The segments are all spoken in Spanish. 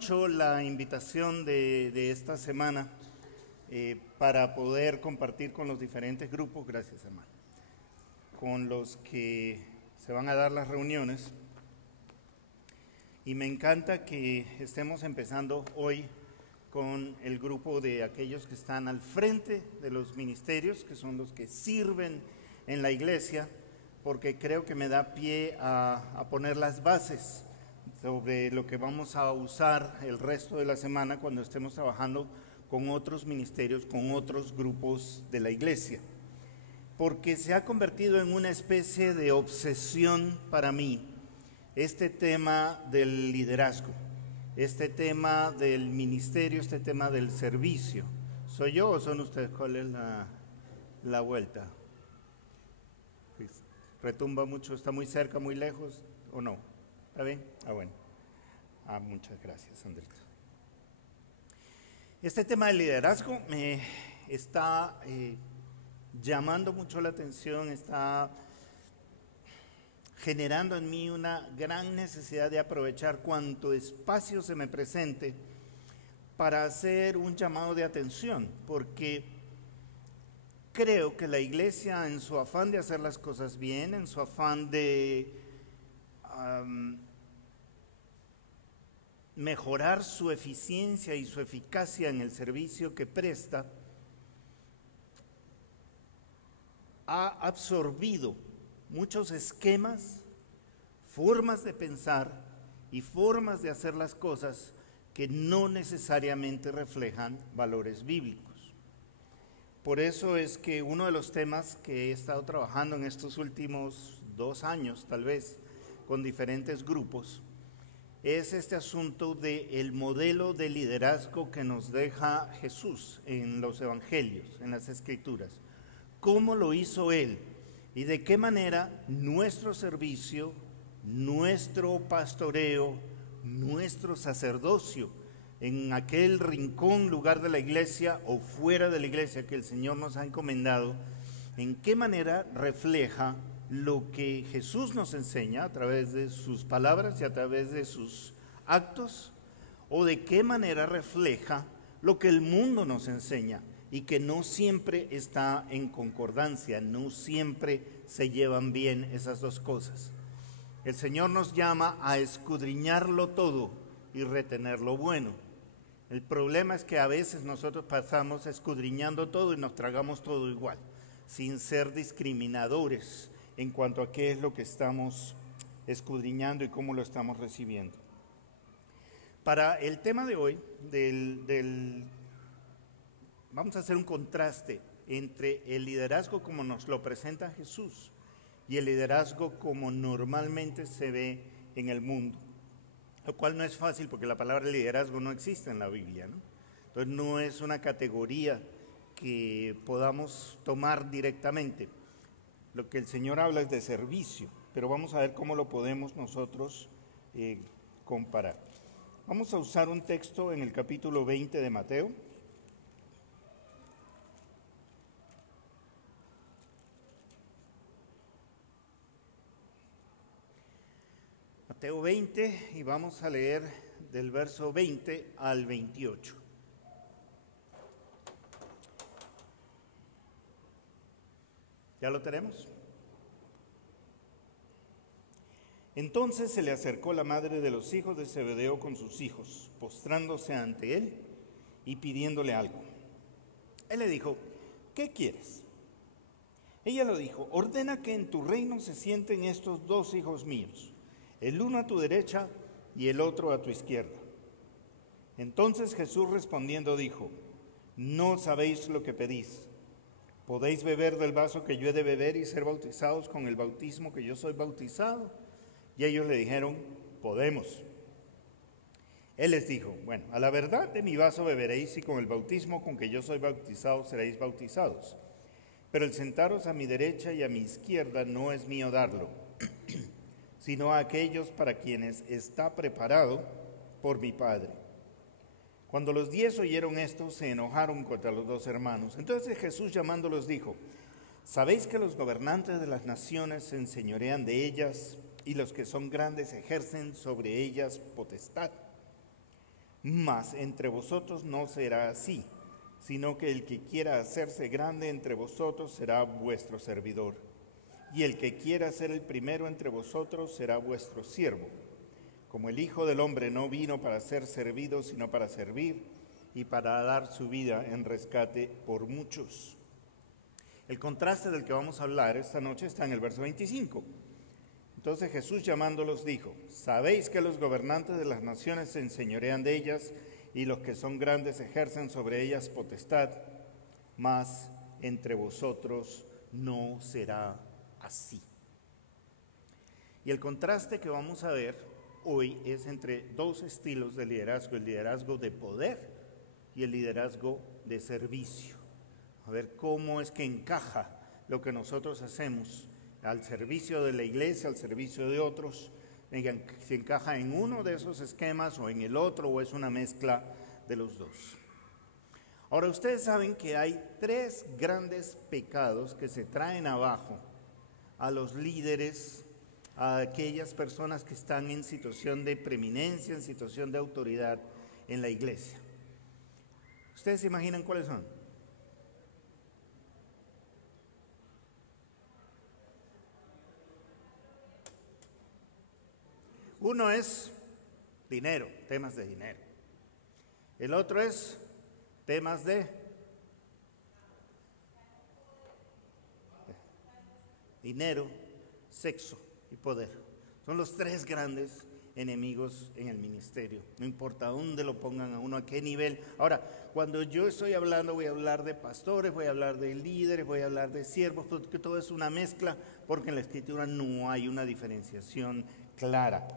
mucho la invitación de esta semana para poder compartir con los diferentes grupos, gracias hermano, con los que se van a dar las reuniones. Y me encanta que estemos empezando hoy con el grupo de aquellos que están al frente de los ministerios, que son los que sirven en la iglesia, porque creo que me da pie a poner las bases sobre lo que vamos a usar el resto de la semana cuando estemos trabajando con otros ministerios, con otros grupos de la iglesia. Porque se ha convertido en una especie de obsesión para mí este tema del liderazgo, este tema del ministerio, este tema del servicio. ¿Soy yo o son ustedes? ¿Cuál es la vuelta? ¿Retumba mucho? ¿Está muy cerca, muy lejos o no? ¿Está bien? Bueno. Muchas gracias, Andrito. Este tema del liderazgo me está llamando mucho la atención, está generando en mí una gran necesidad de aprovechar cuanto espacio se me presente para hacer un llamado de atención, porque creo que la iglesia, en su afán de hacer las cosas bien, en su afán de mejorar su eficiencia y su eficacia en el servicio que presta, ha absorbido muchos esquemas, formas de pensar y formas de hacer las cosas que no necesariamente reflejan valores bíblicos. Por eso es que uno de los temas que he estado trabajando en estos últimos 2 años, tal vez, con diferentes grupos, es este asunto del modelo de liderazgo que nos deja Jesús en los evangelios, en las escrituras. ¿Cómo lo hizo Él? Y de qué manera nuestro servicio, nuestro pastoreo, nuestro sacerdocio, en aquel rincón, lugar de la iglesia o fuera de la iglesia que el Señor nos ha encomendado, en qué manera refleja lo que Jesús nos enseña a través de sus palabras y a través de sus actos, o de qué manera refleja lo que el mundo nos enseña y que no siempre está en concordancia, no siempre se llevan bien esas dos cosas. El Señor nos llama a escudriñarlo todo y retener lo bueno. El problema es que a veces nosotros pasamos escudriñando todo y nos tragamos todo igual, sin ser discriminadores en cuanto a qué es lo que estamos escudriñando y cómo lo estamos recibiendo. Para el tema de hoy, vamos a hacer un contraste entre el liderazgo como nos lo presenta Jesús y el liderazgo como normalmente se ve en el mundo, lo cual no es fácil porque la palabra liderazgo no existe en la Biblia, ¿no? Entonces no es una categoría que podamos tomar directamente. Lo que el Señor habla es de servicio, pero vamos a ver cómo lo podemos nosotros comparar. Vamos a usar un texto en el capítulo 20 de Mateo. Mateo 20, y vamos a leer del verso 20 al 28. ¿Ya lo tenemos? Entonces se le acercó la madre de los hijos de Zebedeo con sus hijos, postrándose ante él y pidiéndole algo. Él le dijo, ¿qué quieres? Ella le dijo, ordena que en tu reino se sienten estos 2 hijos míos, el uno a tu derecha y el otro a tu izquierda. Entonces Jesús respondiendo dijo, no sabéis lo que pedís. ¿Podéis beber del vaso que yo he de beber y ser bautizados con el bautismo que yo soy bautizado? Y ellos le dijeron, podemos. Él les dijo, bueno, a la verdad de mi vaso beberéis y con el bautismo con que yo soy bautizado seréis bautizados. Pero el sentaros a mi derecha y a mi izquierda no es mío darlo, sino a aquellos para quienes está preparado por mi Padre. Cuando los 10 oyeron esto, se enojaron contra los 2 hermanos. Entonces Jesús llamándolos dijo, ¿sabéis que los gobernantes de las naciones se enseñorean de ellas y los que son grandes ejercen sobre ellas potestad? Mas entre vosotros no será así, sino que el que quiera hacerse grande entre vosotros será vuestro servidor, y el que quiera ser el primero entre vosotros será vuestro siervo. Como el Hijo del Hombre no vino para ser servido, sino para servir, y para dar su vida en rescate por muchos. El contraste del que vamos a hablar esta noche está en el verso 25. Entonces Jesús llamándolos dijo: sabéis que los gobernantes de las naciones se enseñorean de ellas, y los que son grandes ejercen sobre ellas potestad, mas entre vosotros no será así. Y el contraste que vamos a ver hoy es entre dos estilos de liderazgo: el liderazgo de poder y el liderazgo de servicio. A ver cómo es que encaja lo que nosotros hacemos al servicio de la iglesia, al servicio de otros, si encaja en uno de esos esquemas o en el otro, o es una mezcla de los dos. Ahora, ustedes saben que hay tres grandes pecados que se traen abajo a los líderes, a aquellas personas que están en situación de preeminencia, en situación de autoridad en la iglesia. ¿Ustedes se imaginan cuáles son? Uno es dinero, temas de dinero. El otro es temas de dinero, sexo y poder. Son los tres grandes enemigos en el ministerio. No importa dónde lo pongan a uno, a qué nivel. Ahora, cuando yo estoy hablando, voy a hablar de pastores, voy a hablar de líderes, voy a hablar de siervos, porque todo es una mezcla, porque en la Escritura no hay una diferenciación clara.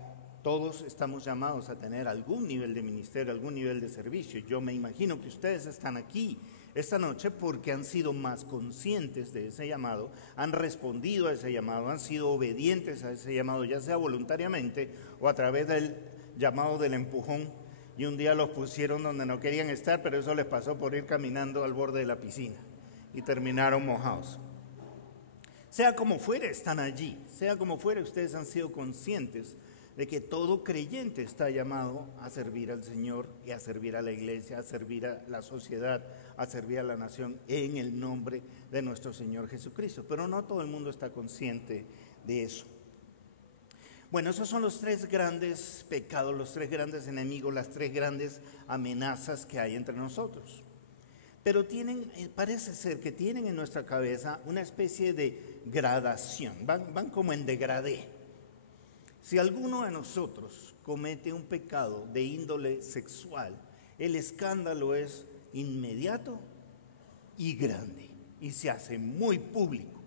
Todos estamos llamados a tener algún nivel de ministerio, algún nivel de servicio. Yo me imagino que ustedes están aquí esta noche porque han sido más conscientes de ese llamado, han respondido a ese llamado, han sido obedientes a ese llamado, ya sea voluntariamente o a través del llamado del empujón, y un día los pusieron donde no querían estar, pero eso les pasó por ir caminando al borde de la piscina y terminaron mojados. Sea como fuere, están allí. Sea como fuere, ustedes han sido conscientes de que todo creyente está llamado a servir al Señor y a servir a la iglesia, a servir a la sociedad, a servir a la nación en el nombre de nuestro Señor Jesucristo. Pero no todo el mundo está consciente de eso. Bueno, esos son los tres grandes pecados, los tres grandes enemigos, las tres grandes amenazas que hay entre nosotros. Pero parece ser que tienen en nuestra cabeza una especie de gradación, van como en degradé. Si alguno de nosotros comete un pecado de índole sexual, el escándalo es inmediato y grande y se hace muy público.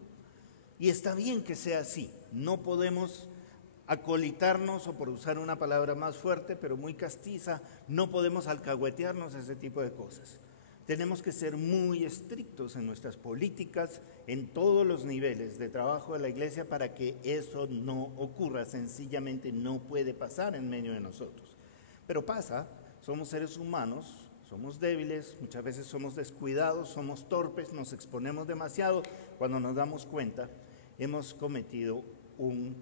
Y está bien que sea así, no podemos acolitarnos, o por usar una palabra más fuerte pero muy castiza, no podemos alcahuetearnos a ese tipo de cosas. Tenemos que ser muy estrictos en nuestras políticas, en todos los niveles de trabajo de la iglesia, para que eso no ocurra. Sencillamente no puede pasar en medio de nosotros. Pero pasa, somos seres humanos, somos débiles, muchas veces somos descuidados, somos torpes, nos exponemos demasiado. Cuando nos damos cuenta, hemos cometido un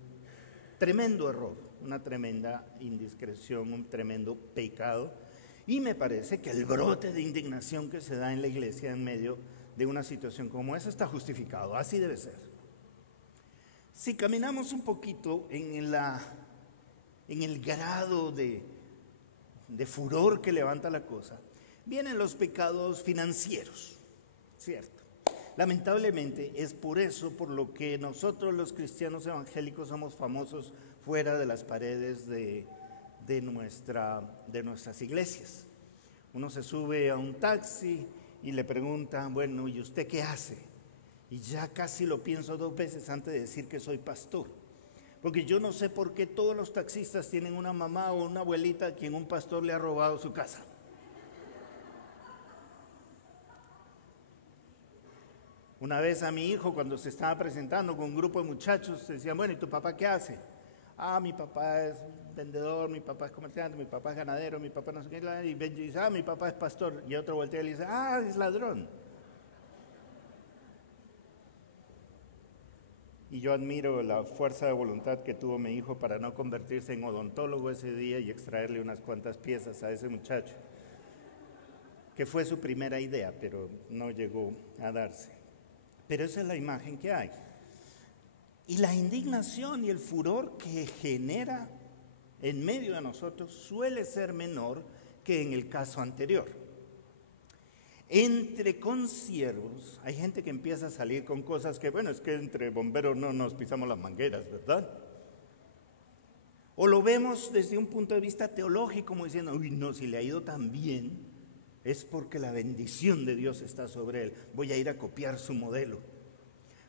tremendo error, una tremenda indiscreción, un tremendo pecado. Y me parece que el brote de indignación que se da en la iglesia en medio de una situación como esa está justificado, así debe ser. Si caminamos un poquito en el grado de furor que levanta la cosa, vienen los pecados financieros, ¿cierto? Lamentablemente es por eso por lo que nosotros los cristianos evangélicos somos famosos fuera de las paredes de nuestras iglesias. Uno se sube a un taxi y le pregunta: bueno, ¿y usted qué hace? Y ya casi lo pienso dos veces antes de decir que soy pastor, porque yo no sé por qué todos los taxistas tienen una mamá o una abuelita a quien un pastor le ha robado su casa. Una vez a mi hijo, cuando se estaba presentando con un grupo de muchachos, decían: bueno, ¿y tu papá qué hace? Mi papá es vendedor, mi papá es comerciante, mi papá es ganadero, mi papá no sé qué, y dice: mi papá es pastor. Y otro voltea y le dice: es ladrón. Y yo admiro la fuerza de voluntad que tuvo mi hijo para no convertirse en odontólogo ese día y extraerle unas cuantas piezas a ese muchacho, que fue su primera idea, pero no llegó a darse. Pero esa es la imagen que hay. Y la indignación y el furor que genera en medio de nosotros suele ser menor que en el caso anterior. Entre consiervos hay gente que empieza a salir con cosas que, bueno, es que entre bomberos no nos pisamos las mangueras, ¿verdad? O lo vemos desde un punto de vista teológico, como diciendo, uy, no, si le ha ido tan bien, es porque la bendición de Dios está sobre él, voy a ir a copiar su modelo.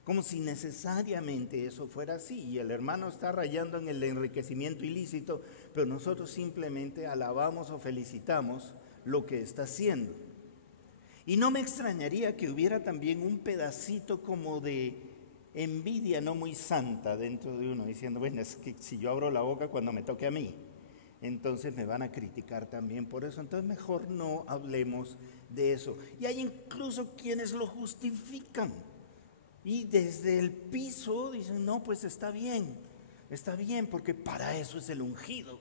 Como si necesariamente eso fuera así, y el hermano está rayando en el enriquecimiento ilícito, pero nosotros simplemente alabamos o felicitamos lo que está haciendo. Y no me extrañaría que hubiera también un pedacito como de envidia no muy santa dentro de uno, diciendo, bueno, es que si yo abro la boca cuando me toque a mí, entonces me van a criticar también por eso, entonces mejor no hablemos de eso. Y hay incluso quienes lo justifican. Y desde el piso dicen, no, pues está bien, porque para eso es el ungido,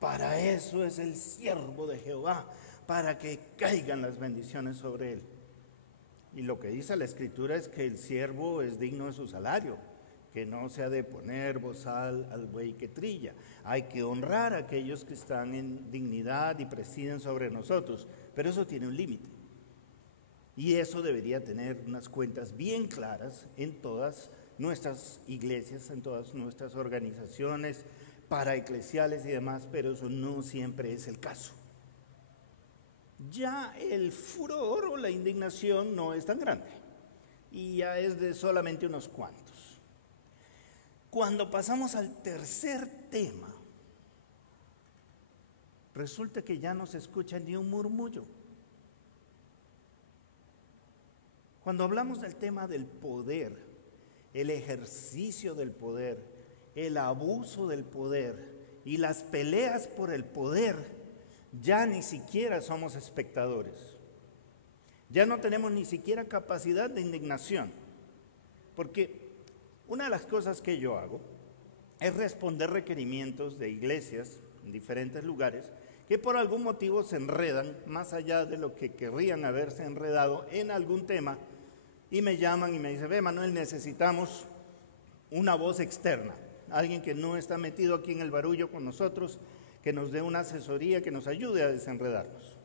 para eso es el siervo de Jehová, para que caigan las bendiciones sobre él. Y lo que dice la Escritura es que el siervo es digno de su salario, que no se ha de poner bozal al buey que trilla. Hay que honrar a aquellos que están en dignidad y presiden sobre nosotros, pero eso tiene un límite. Y eso debería tener unas cuentas bien claras en todas nuestras iglesias, en todas nuestras organizaciones paraeclesiales y demás, pero eso no siempre es el caso. Ya el furor o la indignación no es tan grande y ya es de solamente unos cuantos. Cuando pasamos al tercer tema, resulta que ya no se escucha ni un murmullo. Cuando hablamos del tema del poder, el ejercicio del poder, el abuso del poder y las peleas por el poder, ya ni siquiera somos espectadores. Ya no tenemos ni siquiera capacidad de indignación. Porque una de las cosas que yo hago es responder requerimientos de iglesias en diferentes lugares que por algún motivo se enredan más allá de lo que querrían haberse enredado en algún tema. Y me llaman y me dicen, ve Manuel, necesitamos una voz externa, alguien que no está metido aquí en el barullo con nosotros, que nos dé una asesoría, que nos ayude a desenredarnos.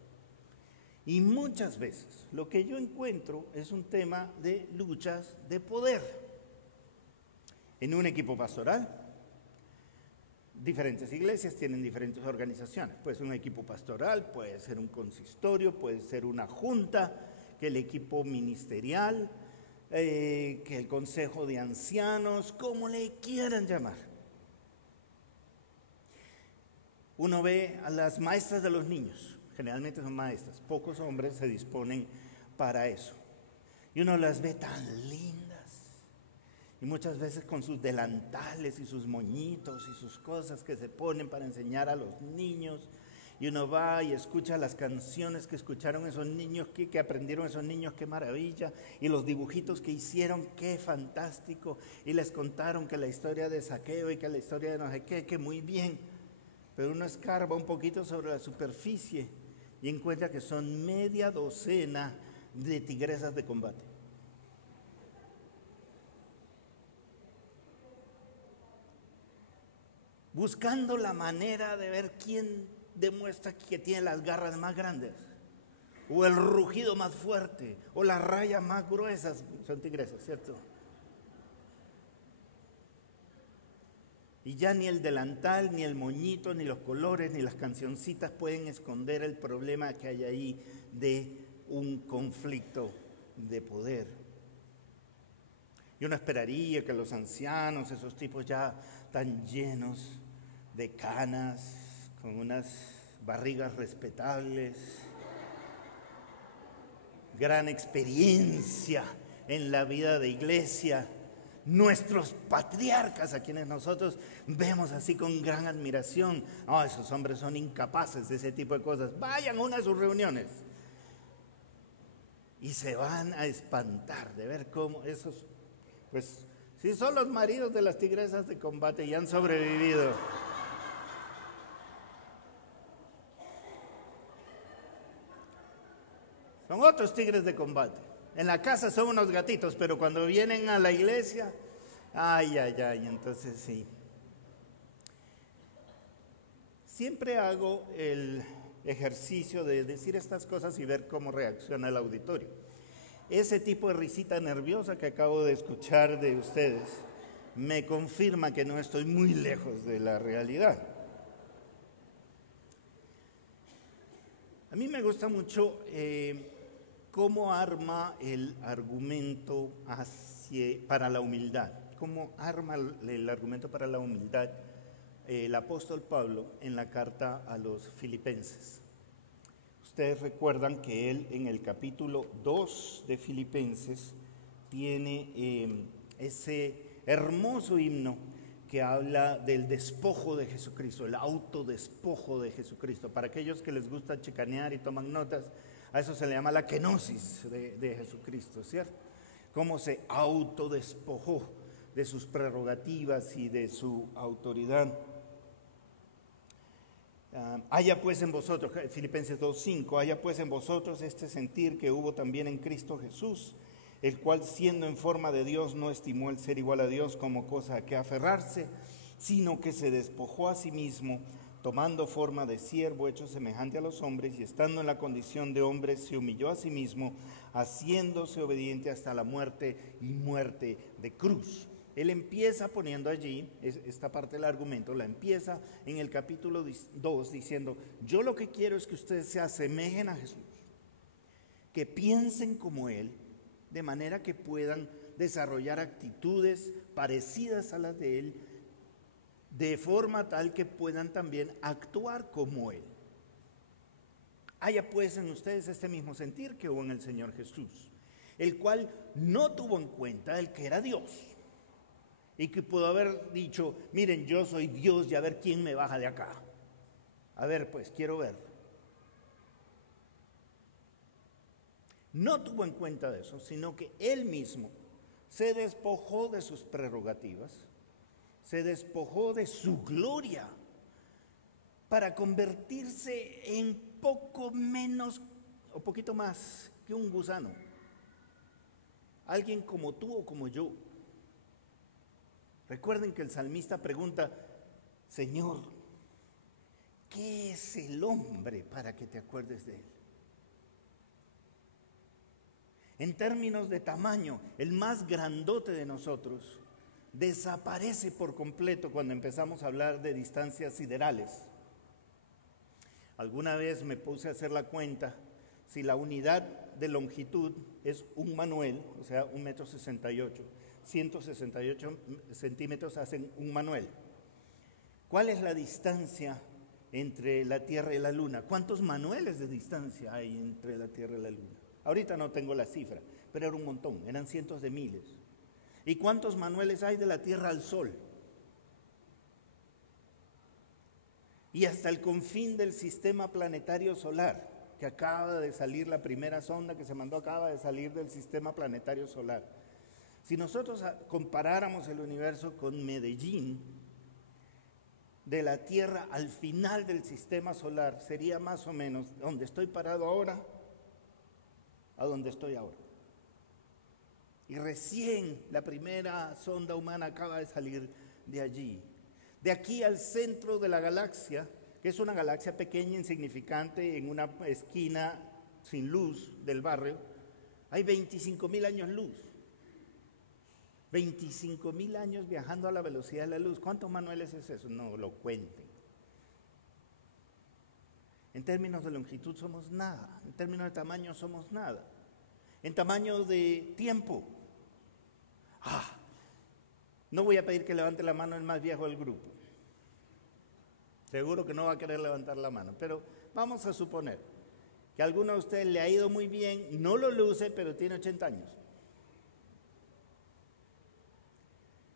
Y muchas veces lo que yo encuentro es un tema de luchas de poder. En un equipo pastoral, diferentes iglesias tienen diferentes organizaciones. Puede ser un equipo pastoral, puede ser un consistorio, puede ser una junta, que el equipo ministerial, que el consejo de ancianos, como le quieran llamar. Uno ve a las maestras de los niños, generalmente son maestras, pocos hombres se disponen para eso. Y uno las ve tan lindas, y muchas veces con sus delantales y sus moñitos y sus cosas que se ponen para enseñar a los niños. Y uno va y escucha las canciones que escucharon esos niños, que aprendieron esos niños, qué maravilla. Y los dibujitos que hicieron, qué fantástico. Y les contaron que la historia de Zaqueo y que la historia de no sé qué, que muy bien. Pero uno escarba un poquito sobre la superficie y encuentra que son media docena de tigresas de combate. Buscando la manera de ver quién demuestra que tiene las garras más grandes, o el rugido más fuerte, o las rayas más gruesas. Son tigresas, ¿cierto? Y ya ni el delantal, ni el moñito, ni los colores, ni las cancioncitas pueden esconder el problema que hay ahí de un conflicto de poder. Y uno esperaría que los ancianos, esos tipos ya tan llenos de canas, con unas barrigas respetables, gran experiencia en la vida de iglesia, nuestros patriarcas a quienes nosotros vemos así con gran admiración. Oh, esos hombres son incapaces de ese tipo de cosas. Vayan a una de sus reuniones y se van a espantar de ver cómo esos, pues Si son los maridos de las tigresas de combate y han sobrevivido. Son otros tigres de combate. En la casa son unos gatitos, pero cuando vienen a la iglesia, ay, ay, ay, entonces sí. Siempre hago el ejercicio de decir estas cosas y ver cómo reacciona el auditorio. Ese tipo de risita nerviosa que acabo de escuchar de ustedes me confirma que no estoy muy lejos de la realidad. A mí me gusta mucho cómo arma el argumento para la humildad, cómo arma el argumento para la humildad el apóstol Pablo en la carta a los Filipenses. Ustedes recuerdan que él en el capítulo 2 de Filipenses tiene ese hermoso himno que habla del despojo de Jesucristo, el autodespojo de Jesucristo. Para aquellos que les gusta chicanear y toman notas, a eso se le llama la kenosis de Jesucristo, ¿cierto? Cómo se autodespojó de sus prerrogativas y de su autoridad. Haya pues en vosotros, Filipenses 2:5, haya pues en vosotros este sentir que hubo también en Cristo Jesús, el cual siendo en forma de Dios no estimó el ser igual a Dios como cosa a que aferrarse, sino que se despojó a sí mismo, tomando forma de siervo hecho semejante a los hombres, y estando en la condición de hombre se humilló a sí mismo, haciéndose obediente hasta la muerte y muerte de cruz. Él empieza poniendo allí, esta parte del argumento, la empieza en el capítulo 2 diciendo, yo lo que quiero es que ustedes se asemejen a Jesús, que piensen como Él, de manera que puedan desarrollar actitudes parecidas a las de Él, de forma tal que puedan también actuar como Él. Haya pues en ustedes este mismo sentir que hubo en el Señor Jesús, el cual no tuvo en cuenta el que era Dios, y que pudo haber dicho, miren, yo soy Dios y a ver quién me baja de acá. A ver, pues, quiero ver. No tuvo en cuenta de eso, sino que Él mismo se despojó de sus prerrogativas, se despojó de su gloria para convertirse en poco menos o poquito más que un gusano. Alguien como tú o como yo. Recuerden que el salmista pregunta, Señor, ¿qué es el hombre para que te acuerdes de él? En términos de tamaño, el más grandote de nosotros desaparece por completo cuando empezamos a hablar de distancias siderales. Alguna vez me puse a hacer la cuenta, si la unidad de longitud es un manuel, o sea, 1,68 m, 168 centímetros hacen un manuel. ¿Cuál es la distancia entre la Tierra y la Luna? ¿Cuántos manueles de distancia hay entre la Tierra y la Luna? Ahorita no tengo la cifra, pero era un montón, eran cientos de miles. ¿Y cuántos manueles hay de la Tierra al Sol? Y hasta el confín del sistema planetario solar, que acaba de salir, la primera sonda que se mandó acaba de salir del sistema planetario solar. Si nosotros comparáramos el universo con Medellín, de la Tierra al final del sistema solar, sería más o menos donde estoy parado ahora, a donde estoy ahora. Y recién la primera sonda humana acaba de salir de allí. De aquí al centro de la galaxia, que es una galaxia pequeña, insignificante, en una esquina sin luz del barrio, hay 25,000 años luz. 25,000 años viajando a la velocidad de la luz. ¿Cuántos manuales es eso? No lo cuenten. En términos de longitud somos nada. En términos de tamaño somos nada. En tamaño de tiempo. No voy a pedir que levante la mano el más viejo del grupo. Seguro que no va a querer levantar la mano. Pero vamos a suponer que a alguno de ustedes le ha ido muy bien, no lo luce, pero tiene 80 años.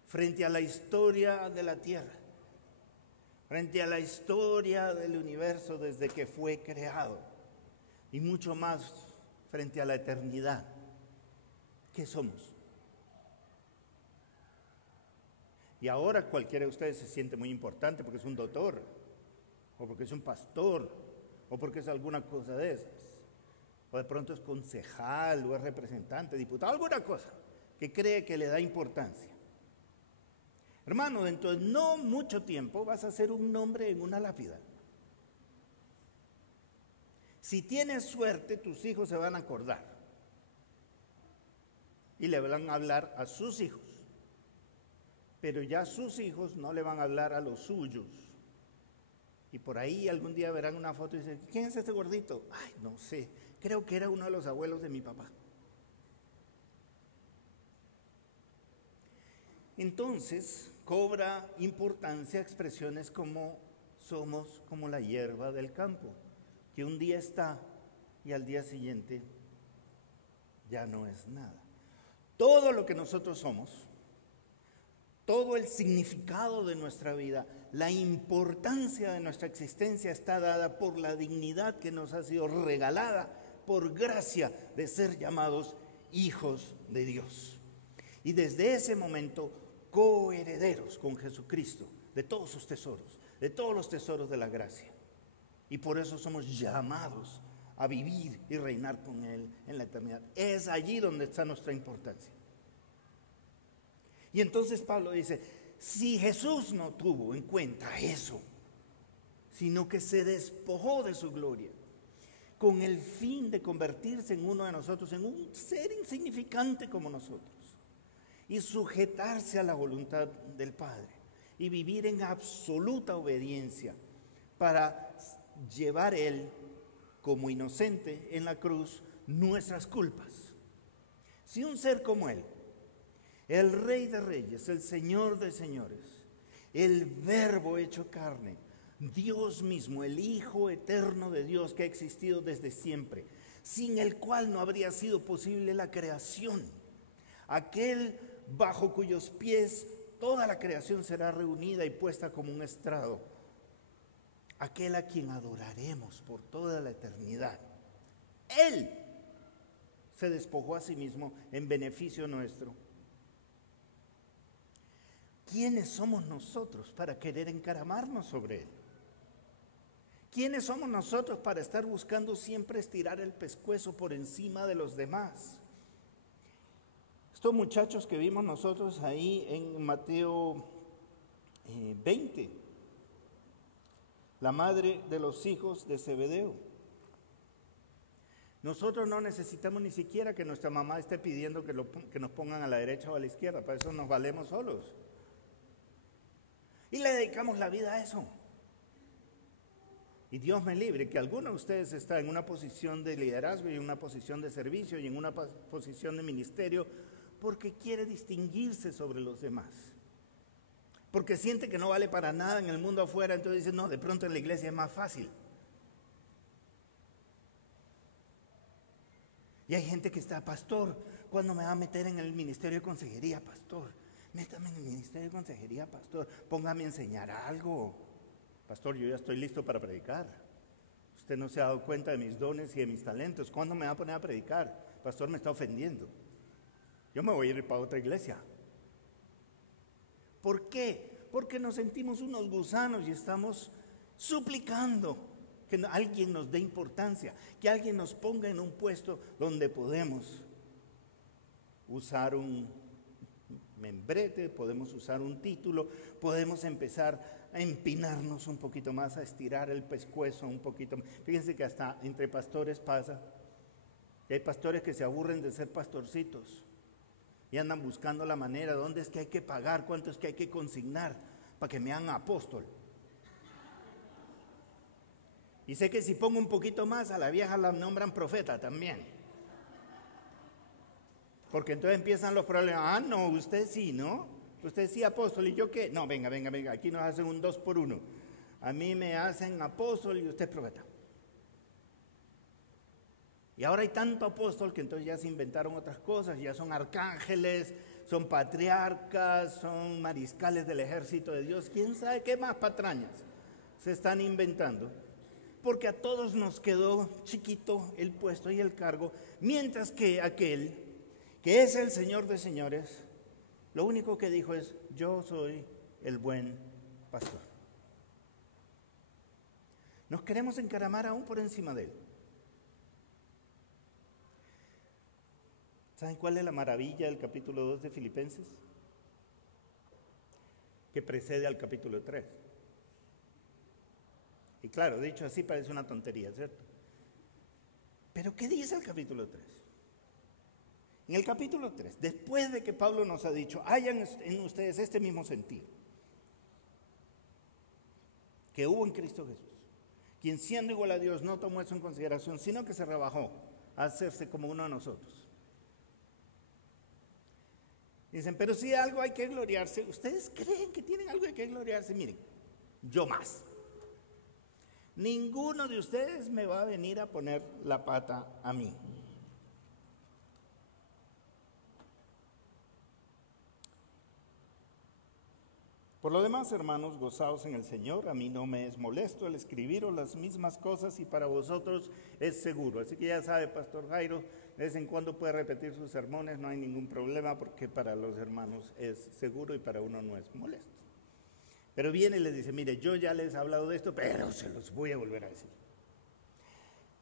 Frente a la historia de la Tierra, frente a la historia del universo desde que fue creado, y mucho más frente a la eternidad, ¿qué somos? Y ahora cualquiera de ustedes se siente muy importante porque es un doctor, o porque es un pastor, o porque es alguna cosa de esas. O de pronto es concejal, o es representante, diputado, alguna cosa que cree que le da importancia. Hermano, dentro de no mucho tiempo vas a hacer un nombre en una lápida. Si tienes suerte, tus hijos se van a acordar y le van a hablar a sus hijos, pero ya sus hijos no le van a hablar a los suyos. Y por ahí algún día verán una foto y dicen, ¿quién es este gordito? Ay, no sé, creo que era uno de los abuelos de mi papá. Entonces cobra importancia expresiones como somos como la hierba del campo, que un día está y al día siguiente ya no es nada. Todo lo que nosotros somos, todo el significado de nuestra vida, la importancia de nuestra existencia está dada por la dignidad que nos ha sido regalada por gracia de ser llamados hijos de Dios. Y desde ese momento, coherederos con Jesucristo de todos sus tesoros, de todos los tesoros de la gracia. Y por eso somos llamados a vivir y reinar con Él en la eternidad. Es allí donde está nuestra importancia. Y entonces Pablo dice, si Jesús no tuvo en cuenta eso, sino que se despojó de su gloria, con el fin de convertirse en uno de nosotros, en un ser insignificante como nosotros, y sujetarse a la voluntad del Padre, y vivir en absoluta obediencia, para llevar Él, como inocente en la cruz, nuestras culpas. Si un ser como Él, el Rey de Reyes, el Señor de Señores, el Verbo hecho carne, Dios mismo, el Hijo eterno de Dios que ha existido desde siempre, sin el cual no habría sido posible la creación, aquel bajo cuyos pies toda la creación será reunida y puesta como un estrado, aquel a quien adoraremos por toda la eternidad. Él se despojó a sí mismo en beneficio nuestro. ¿Quiénes somos nosotros para querer encaramarnos sobre Él? ¿Quiénes somos nosotros para estar buscando siempre estirar el pescuezo por encima de los demás? Estos muchachos que vimos nosotros ahí en Mateo 20, la madre de los hijos de Zebedeo. Nosotros no necesitamos ni siquiera que nuestra mamá esté pidiendo que nos pongan a la derecha o a la izquierda, para eso nos valemos solos. Y le dedicamos la vida a eso. Y Dios me libre que alguno de ustedes está en una posición de liderazgo y en una posición de servicio y en una posición de ministerio porque quiere distinguirse sobre los demás. Porque siente que no vale para nada en el mundo afuera, entonces dice, no, de pronto en la iglesia es más fácil. Y hay gente que está, pastor, ¿cuándo me va a meter en el ministerio de consejería, pastor? Métame en el ministerio de consejería, pastor, póngame a enseñar algo. Pastor, yo ya estoy listo para predicar. Usted no se ha dado cuenta de mis dones y de mis talentos. ¿Cuándo me va a poner a predicar? Pastor, me está ofendiendo. Yo me voy a ir para otra iglesia. ¿Por qué? Porque nos sentimos unos gusanos y estamos suplicando que alguien nos dé importancia, que alguien nos ponga en un puesto donde podemos usar un membrete, podemos usar un título, podemos empezar a empinarnos un poquito más, a estirar el pescuezo un poquito más. Fíjense que hasta entre pastores pasa, que hay pastores que se aburren de ser pastorcitos y andan buscando la manera, dónde es que hay que pagar, cuánto es que hay que consignar para que me hagan apóstol. Y sé que si pongo un poquito más, a la vieja la nombran profeta también. Porque entonces empiezan los problemas. Ah, no, usted sí, ¿no? Usted sí apóstol, ¿y yo qué? No, venga, aquí nos hacen un 2 por 1. A mí me hacen apóstol y usted es profeta. Y ahora hay tanto apóstol que entonces ya se inventaron otras cosas, ya son arcángeles, son patriarcas, son mariscales del ejército de Dios, quién sabe qué más patrañas se están inventando. Porque a todos nos quedó chiquito el puesto y el cargo, mientras que aquel que es el Señor de señores Lo único que dijo es, yo soy el buen pastor. Nos queremos encaramar aún por encima de él. ¿Saben cuál es la maravilla del capítulo 2 de Filipenses? Que precede al capítulo 3. Y claro, dicho así parece una tontería, ¿cierto? Pero ¿qué dice el capítulo 3? En el capítulo 3, después de que Pablo nos ha dicho, hayan en ustedes este mismo sentir que hubo en Cristo Jesús, quien siendo igual a Dios no tomó eso en consideración, sino que se rebajó a hacerse como uno de nosotros. Dicen, pero si algo hay que gloriarse, ¿ustedes creen que tienen algo de que gloriarse? Miren, yo más. Ninguno de ustedes me va a venir a poner la pata a mí. Por lo demás, hermanos, gozaos en el Señor. A mí no me es molesto el escribiros las mismas cosas y para vosotros es seguro. Así que ya sabe, Pastor Jairo, de vez en cuando puede repetir sus sermones, no hay ningún problema porque para los hermanos es seguro y para uno no es molesto. Pero viene y les dice, mire, yo ya les he hablado de esto, pero se los voy a volver a decir.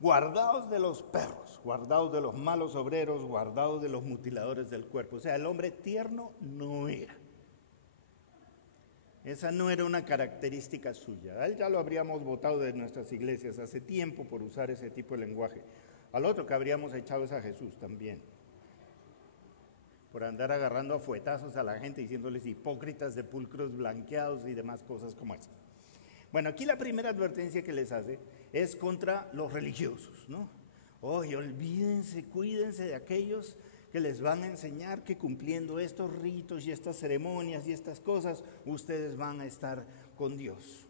Guardaos de los perros, guardaos de los malos obreros, guardaos de los mutiladores del cuerpo. O sea, el hombre tierno no era. Esa no era una característica suya. A él ya lo habríamos votado de nuestras iglesias hace tiempo por usar ese tipo de lenguaje. Al otro que habríamos echado es a Jesús también. Por andar agarrando a fuetazos a la gente, diciéndoles hipócritas, sepulcros blanqueados y demás cosas como esa. Bueno, aquí la primera advertencia que les hace es contra los religiosos, ¿no? Oye, olvídense, cuídense de aquellos que les van a enseñar que cumpliendo estos ritos y estas ceremonias y estas cosas, ustedes van a estar con Dios.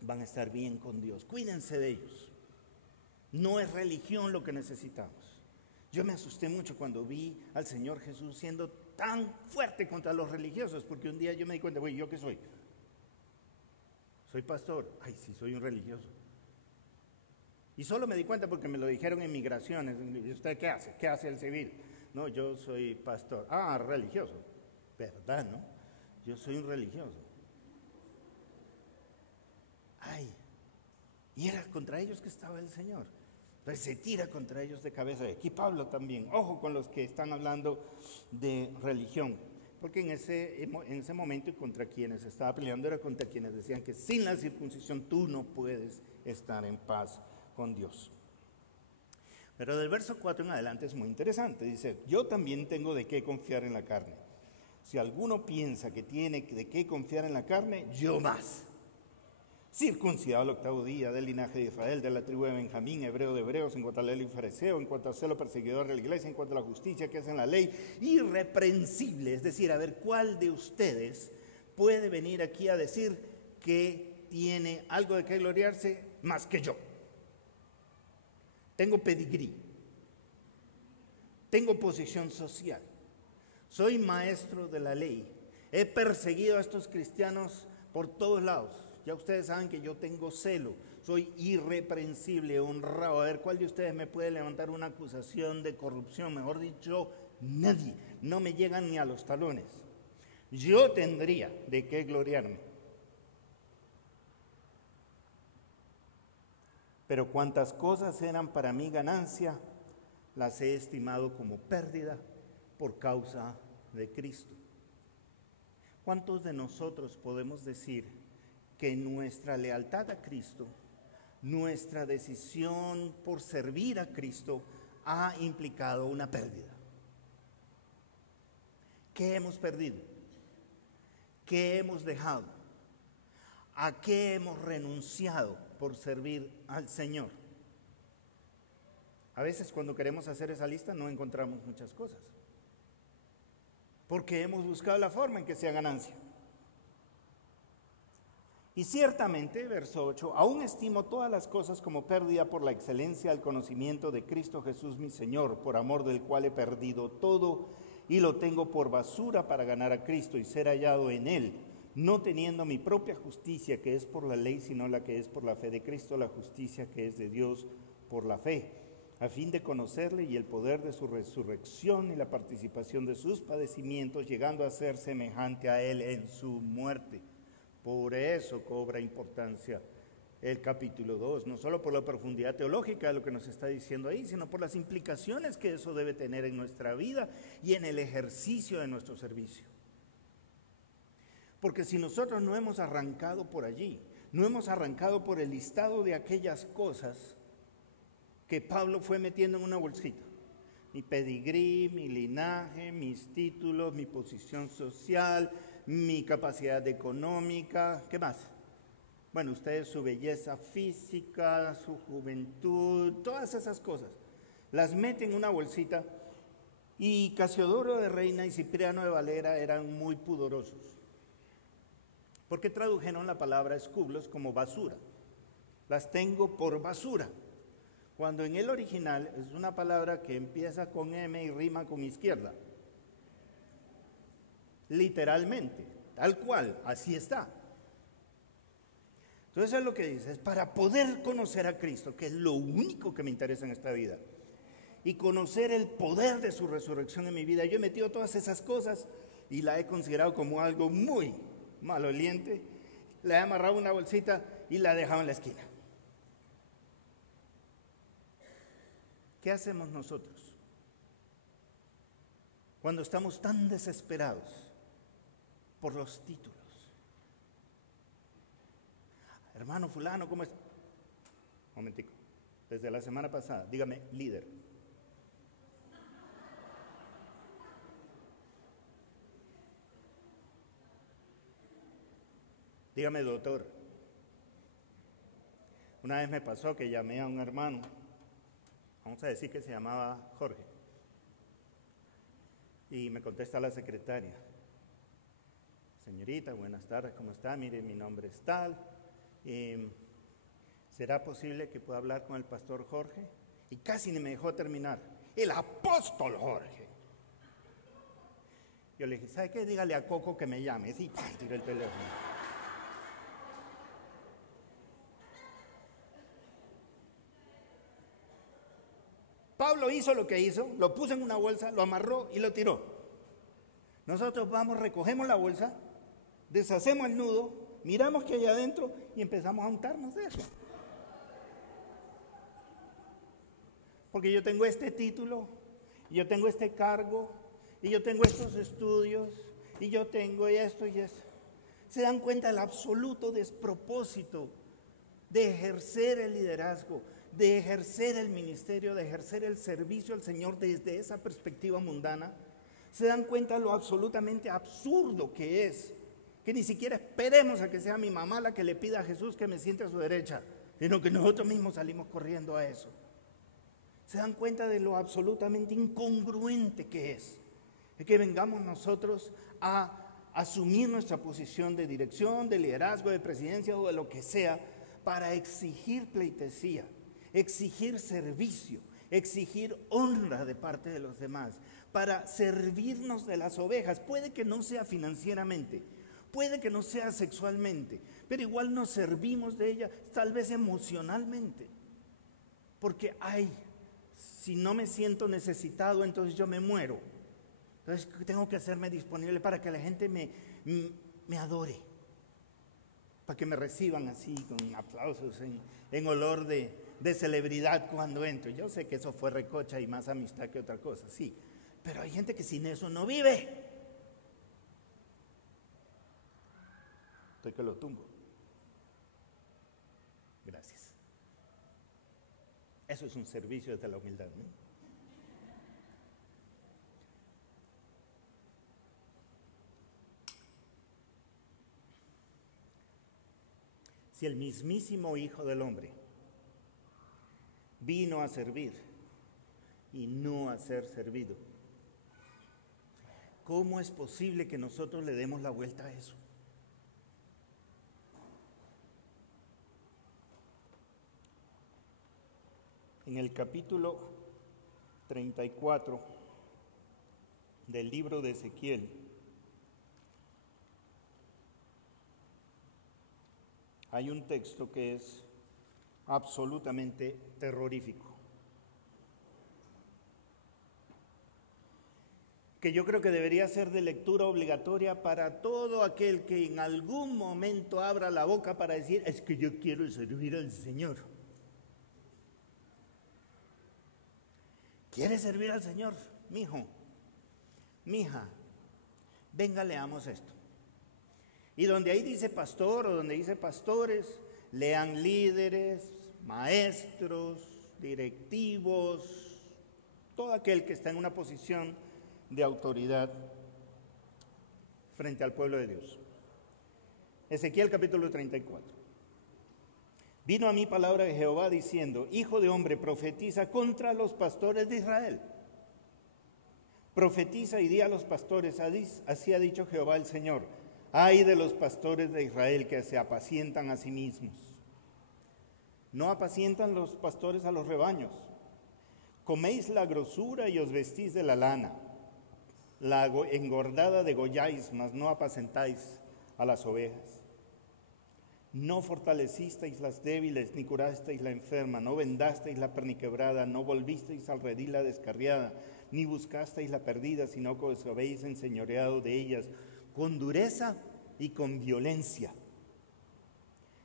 Van a estar bien con Dios. Cuídense de ellos. No es religión lo que necesitamos. Yo me asusté mucho cuando vi al Señor Jesús siendo tan fuerte contra los religiosos, porque un día yo me di cuenta, güey, ¿yo qué soy? Soy pastor. Ay, sí, soy un religioso. Y solo me di cuenta porque me lo dijeron en migraciones. ¿Y usted qué hace? ¿Qué hace el civil? No, yo soy pastor. Ah, religioso. ¿Verdad, no? Yo soy un religioso. Ay, y era contra ellos que estaba el Señor. Entonces se tira contra ellos de cabeza. Y aquí Pablo también. Ojo con los que están hablando de religión. Porque en ese momento y contra quienes estaba peleando era contra quienes decían que sin la circuncisión tú no puedes estar en paz con Dios. Pero del verso 4 en adelante es muy interesante. Dice, yo también tengo de qué confiar en la carne. Si alguno piensa que tiene de qué confiar en la carne, yo más. Circuncidado al 8º día, del linaje de Israel, de la tribu de Benjamín, hebreo de hebreos, en cuanto a la ley fariseo, en cuanto a celo perseguidor de la iglesia, en cuanto a la justicia que es en la ley, irreprensible. Es decir, a ver, ¿cuál de ustedes puede venir aquí a decir que tiene algo de qué gloriarse más que yo? Tengo pedigrí, tengo posición social, soy maestro de la ley, he perseguido a estos cristianos por todos lados. Ya ustedes saben que yo tengo celo, soy irreprensible, honrado. A ver, ¿cuál de ustedes me puede levantar una acusación de corrupción? Mejor dicho, nadie, no me llegan ni a los talones. Yo tendría de qué gloriarme. Pero cuantas cosas eran para mí ganancia, las he estimado como pérdida por causa de Cristo. ¿Cuántos de nosotros podemos decir que nuestra lealtad a Cristo, nuestra decisión por servir a Cristo, ha implicado una pérdida? ¿Qué hemos perdido? ¿Qué hemos dejado? ¿A qué hemos renunciado por servir al Señor? A veces cuando queremos hacer esa lista no encontramos muchas cosas, porque hemos buscado la forma en que sea ganancia. Y ciertamente, verso 8, aún estimo todas las cosas como pérdida por la excelencia del conocimiento de Cristo Jesús mi Señor, por amor del cual he perdido todo y lo tengo por basura para ganar a Cristo y ser hallado en Él, no teniendo mi propia justicia que es por la ley, sino la que es por la fe de Cristo, la justicia que es de Dios por la fe, a fin de conocerle y el poder de su resurrección y la participación de sus padecimientos, llegando a ser semejante a él en su muerte. Por eso cobra importancia el capítulo 2, no solo por la profundidad teológica de lo que nos está diciendo ahí, sino por las implicaciones que eso debe tener en nuestra vida y en el ejercicio de nuestro servicio. Porque si nosotros no hemos arrancado por allí, no hemos arrancado por el listado de aquellas cosas que Pablo fue metiendo en una bolsita, mi pedigrí, mi linaje, mis títulos, mi posición social, mi capacidad económica, ¿qué más? Bueno, ustedes su belleza física, su juventud, todas esas cosas, las meten en una bolsita, y Casiodoro de Reina y Cipriano de Valera eran muy pudorosos, porque tradujeron la palabra escublos como basura. Las tengo por basura, cuando en el original es una palabra que empieza con M y rima con izquierda. Literalmente, tal cual, así está. Entonces es lo que dice, es para poder conocer a Cristo, que es lo único que me interesa en esta vida, y conocer el poder de su resurrección en mi vida. Yo he metido todas esas cosas y la he considerado como algo muy maloliente, la he amarrado en una bolsita y la he dejado en la esquina. ¿Qué hacemos nosotros cuando estamos tan desesperados por los títulos? Hermano fulano, ¿cómo es? Momentico, desde la semana pasada, dígame, líder. Dígame, doctor. Una vez me pasó que llamé a un hermano, vamos a decir que se llamaba Jorge, y me contesta la secretaria: señorita, buenas tardes, ¿cómo está? Mire, mi nombre es tal, ¿será posible que pueda hablar con el pastor Jorge? Y casi ni me dejó terminar, el apóstol Jorge. Yo le dije, ¿sabe qué? Dígale a Coco que me llame. Y ¡pam!, tiré el teléfono. Pablo hizo lo que hizo, lo puso en una bolsa, lo amarró y lo tiró. Nosotros vamos, recogemos la bolsa, deshacemos el nudo, miramos qué hay adentro y empezamos a untarnos de eso. Porque yo tengo este título, y yo tengo este cargo, y yo tengo estos estudios, y yo tengo esto y esto. ¿Se dan cuenta del absoluto despropósito de ejercer el liderazgo, de ejercer el ministerio, de ejercer el servicio al Señor desde esa perspectiva mundana? ¿Se dan cuenta lo absolutamente absurdo que es? Que ni siquiera esperemos a que sea mi mamá la que le pida a Jesús que me siente a su derecha, sino que nosotros mismos salimos corriendo a eso. ¿Se dan cuenta de lo absolutamente incongruente que es? De que vengamos nosotros a asumir nuestra posición de dirección, de liderazgo, de presidencia o de lo que sea, para exigir pleitesía, exigir servicio, exigir honra de parte de los demás, para servirnos de las ovejas. Puede que no sea financieramente, puede que no sea sexualmente, pero igual nos servimos de ella, tal vez emocionalmente. Porque si no me siento necesitado, entonces yo me muero. Entonces tengo que hacerme disponible para que la gente me adore, para que me reciban así con aplausos, en olor de celebridad cuando entro. Yo sé que eso fue recocha y más amistad que otra cosa, sí, pero hay gente que sin eso no vive. Estoy que lo tumbo. Gracias. Eso es un servicio desde la humildad, ¿no? Si el mismísimo Hijo del Hombre vino a servir y no a ser servido, ¿cómo es posible que nosotros le demos la vuelta a eso? En el capítulo 34 del libro de Ezequiel, hay un texto que es absolutamente terrorífico. que yo creo que debería ser de lectura obligatoria para todo aquel que en algún momento abra la boca para decir, es que yo quiero servir al Señor. ¿Quieres servir al Señor, mijo? Mija, venga, leamos esto. Y donde ahí dice pastor o donde dice pastores, lean líderes, maestros, directivos, todo aquel que está en una posición de autoridad frente al pueblo de Dios. Ezequiel capítulo 34. Vino a mí palabra de Jehová diciendo, hijo de hombre, profetiza contra los pastores de Israel. Profetiza y di a los pastores, así ha dicho Jehová el Señor, ay de los pastores de Israel que se apacientan a sí mismos. No apacientan los pastores a los rebaños. Coméis la grosura y os vestís de la lana. La engordada degolláis, mas no apacentáis a las ovejas. No fortalecisteis las débiles, ni curasteis la enferma, no vendasteis la perniquebrada, no volvisteis al redil la descarriada, ni buscasteis la perdida, sino que os habéis enseñoreado de ellas con dureza y con violencia.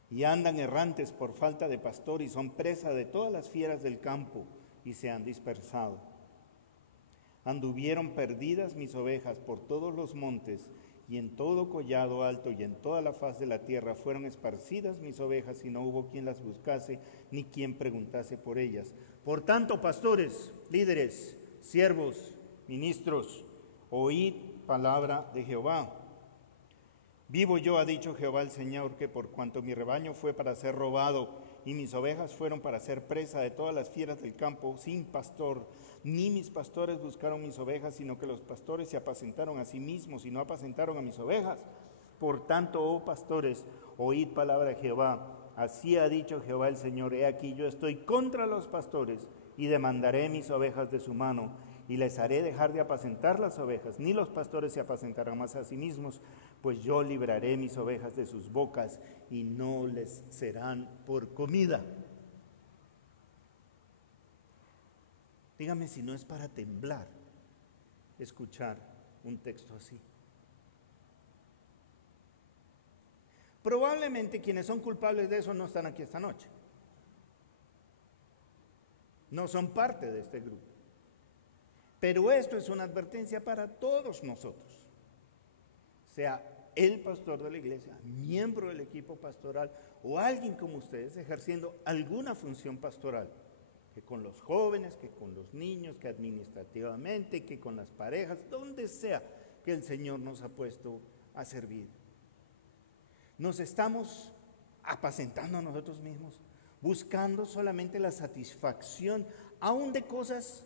Y andan errantes por falta de pastor y son presa de todas las fieras del campo y se han dispersado. Anduvieron perdidas mis ovejas por todos los montes y en todo collado alto y en toda la faz de la tierra fueron esparcidas mis ovejas y no hubo quien las buscase ni quien preguntase por ellas. Por tanto, pastores, líderes, siervos, ministros, oíd palabra de Jehová. Vivo yo, ha dicho Jehová el Señor, que por cuanto mi rebaño fue para ser robado y mis ovejas fueron para ser presa de todas las fieras del campo, sin pastor, ni mis pastores buscaron mis ovejas, sino que los pastores se apacentaron a sí mismos y no apacentaron a mis ovejas. Por tanto, oh pastores, oíd palabra de Jehová. Así ha dicho Jehová el Señor, he aquí yo estoy contra los pastores y demandaré mis ovejas de su mano y les haré dejar de apacentar las ovejas, ni los pastores se apacentarán más a sí mismos, pues yo libraré mis ovejas de sus bocas y no les serán por comida. Dígame si no es para temblar escuchar un texto así. Probablemente quienes son culpables de eso no están aquí esta noche. No son parte de este grupo. Pero esto es una advertencia para todos nosotros. Sea el pastor de la iglesia, miembro del equipo pastoral o alguien como ustedes ejerciendo alguna función pastoral, que con los jóvenes, que con los niños, que administrativamente, que con las parejas, donde sea que el Señor nos ha puesto a servir. Nos estamos apacentando a nosotros mismos, buscando solamente la satisfacción, aún de cosas